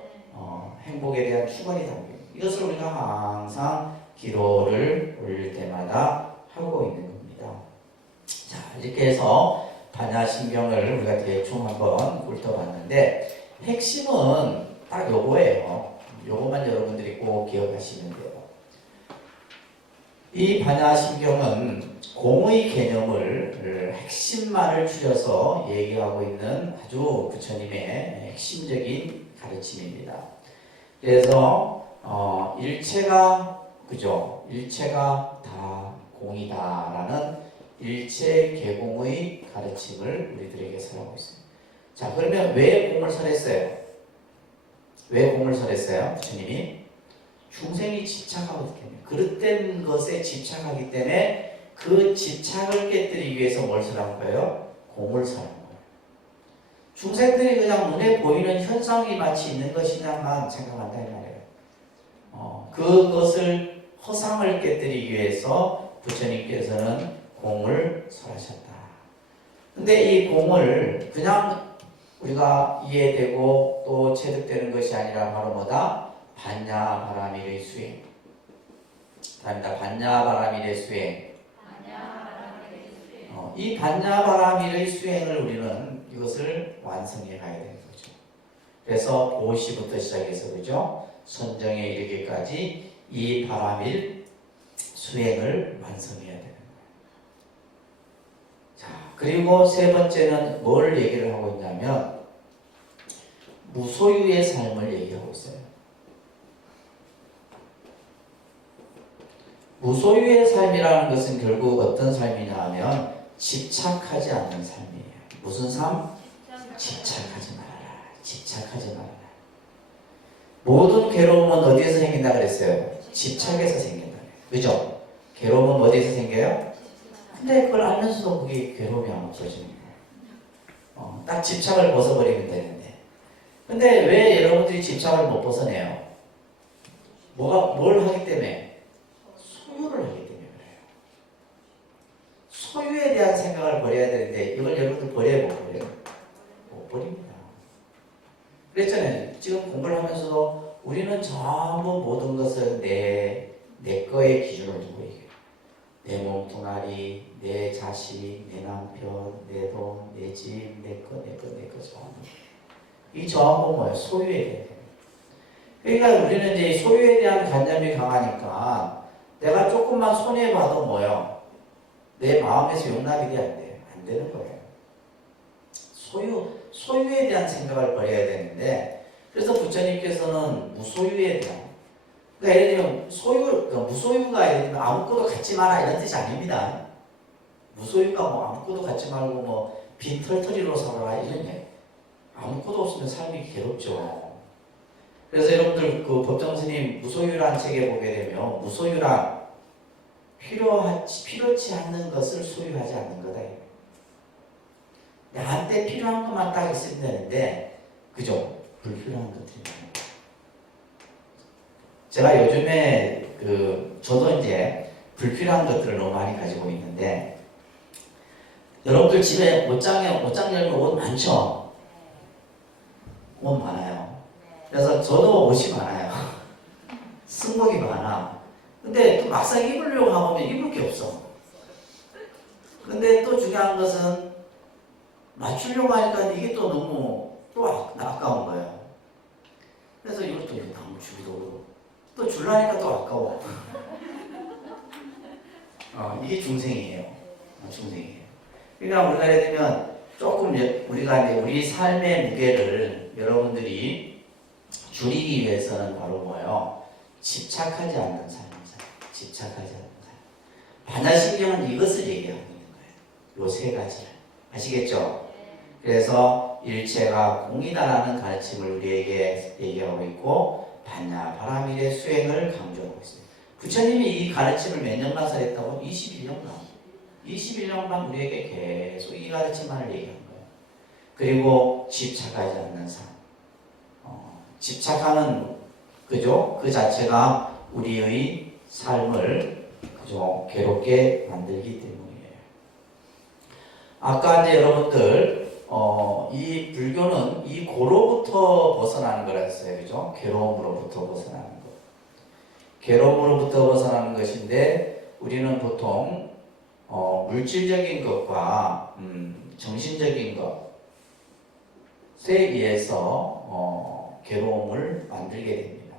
행복에 대한 축원이 담겨 있다. 이것을 우리가 항상 기도를 올릴 때마다 하고 있는 겁니다. 자, 이렇게 해서 반야신경을 우리가 대충 한번 훑어봤는데 핵심은 딱 요거예요. 요거만 여러분들이 꼭 기억하시면 돼요. 이 반야신경은 공의 개념을 핵심만을 추려서 얘기하고 있는 아주 부처님의 핵심적인 가르침입니다. 그래서 일체가 그죠? 일체가 다 공이다라는 일체 개공의 가르침을 우리들에게 설하고 있습니다. 자, 그러면 왜 공을 설했어요? 왜 공을 설했어요? 부처님이 중생이 집착하기 때문에 그릇된 것에 집착하기 때문에 그 집착을 깨뜨리기 위해서 뭘 설한 거예요? 공을 설한 거예요. 중생들이 그냥 눈에 보이는 현상이 마치 있는 것이냐만 생각한다 이 말이에요. 그것을 허상을 깨뜨리기 위해서 부처님께서는 공을 설하셨다. 근데 이 공을 그냥 우리가 이해되고 또 체득되는 것이 아니라 바로 뭐다? 반야바라밀의 수행. 답니다. 반야바라밀의 수행. 이 반야바라밀의 수행을 우리는 이것을 완성해 가야 되는 거죠. 그래서 보시부터 시작해서 그죠? 선정에 이르기까지 이 바라밀 수행을 완성해야 되는 거예요. 자, 그리고 세 번째는 뭘 얘기를 하고 있냐면 무소유의 삶을 얘기하고 있어요. 무소유의 삶이라는 것은 결국 어떤 삶이냐 하면 집착하지 않는 삶이에요. 무슨 삶? 집착하지 말아라. 집착하지 말아라. 모든 괴로움은 어디에서 생긴다 그랬어요? 집착에서 생긴다. 그죠? 괴로움은 어디에서 생겨요? 근데 그걸 알면서도 그게 괴로움이 안 없어지는 거예요. 딱 집착을 벗어버리면 되는데. 근데 왜 여러분들이 집착을 못 벗어내요? 뭘 하기 때문에? 소유를 하기 때문에 그래요. 소유에 대한 생각을 버려야 되는데 이걸 여러분들 버려요? 못 버려요? 못 버립니다. 그랬잖아요. 지금 공부를 하면서도 우리는 전부 모든 것을 내 거의 기준을 두고 얘기해요. 내 몸뚱아리, 내 자식, 내 남편, 내 돈, 내 집, 내 거 전부. 이 전부 뭐예요? 소유에 대해. 그러니까 우리는 이제 소유에 대한 관념이 강하니까 내가 조금만 손해봐도 뭐예요? 내 마음에서 용납이 안 돼요. 안 되는 거예요. 소유에 대한 생각을 버려야 되는데 그래서 부처님께서는 무소유에 대한 그러니까 예를 들면 무소유가 예를 들면 아무것도 갖지 마라 이런 뜻이 아닙니다. 무소유가 뭐 아무것도 갖지 말고 뭐 빈 털터리로 살아라 이런 얘기. 아무것도 없으면 삶이 괴롭죠. 그래서 여러분들 그 법정스님 무소유란 책에 보게 되면 무소유란 필요치 않는 것을 소유하지 않는 거다. 나한테 필요한 것만 딱 있으면 되는데 그죠? 불필요한 것들이 제가 요즘에 저도 이제 불필요한 것들을 너무 많이 가지고 있는데 여러분들 집에 옷장 열면 옷 많죠? 옷 많아요. 그래서 저도 옷이 많아요. 승복이 많아. 근데 또 막상 입으려고 하면 입을 게 없어. 근데 또 중요한 것은 맞추려고 하니까 이게 또 너무 또 아까운 거예요. 그래서 이것도 너무 주기도 그러고 또 줄라니까 또 아까워. 이게 중생이에요. 중생이에요. 그러니까 우리가 예를 들면 조금 우리가 이제 우리 삶의 무게를 여러분들이 줄이기 위해서는 바로 뭐예요? 집착하지 않는 삶입니다. 집착하지 않는 삶. 반야신경은 이것을 얘기하고 있는 거예요. 요 세 가지를. 아시겠죠? 그래서 일체가 공이다라는 가르침을 우리에게 얘기하고 있고 반야 바라밀의 수행을 강조하고 있어요. 부처님이 이 가르침을 몇 년간 설했다고? 21년간 우리에게 계속 이 가르침만을 얘기한 거예요. 그리고 집착하지 않는 삶. 집착하는 그죠? 그 자체가 우리의 삶을 그죠? 괴롭게 만들기 때문이에요. 아까 이제 여러분들 이 불교는 이 고로부터 벗어나는 거라 했어요. 그죠? 괴로움으로부터 벗어나는 거. 괴로움으로부터 벗어나는 것인데 우리는 보통 물질적인 것과 정신적인 것에 의해서 괴로움을 만들게 됩니다.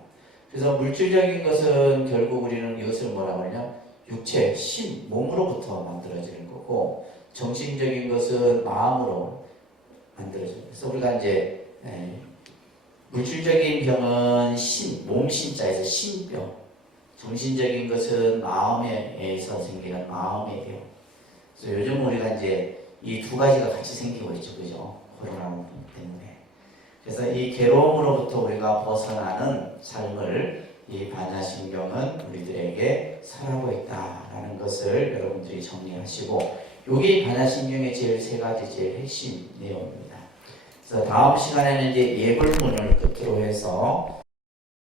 그래서 물질적인 것은 결국 우리는 이것을 뭐라고 하냐? 육체, 신, 몸으로부터 만들어지는 거고 정신적인 것은 마음으로 만들어져요. 그래서 우리가 이제 물질적인 병은 신, 몸신자에서 신병, 정신적인 것은 마음에 의해서 생기는 마음의 병. 그래서 요즘 우리가 이제 이 두 가지가 같이 생기고 있죠, 그죠? 코로나 때문에. 그래서 이 괴로움으로부터 우리가 벗어나는 삶을 이 반야신경은 우리들에게 설하고 있다라는 것을 여러분들이 정리하시고, 이게 반야신경의 세 가지 제일 핵심 내용입니다. 그래서 다음 시간에는 이제 예불문을 끝으로 해서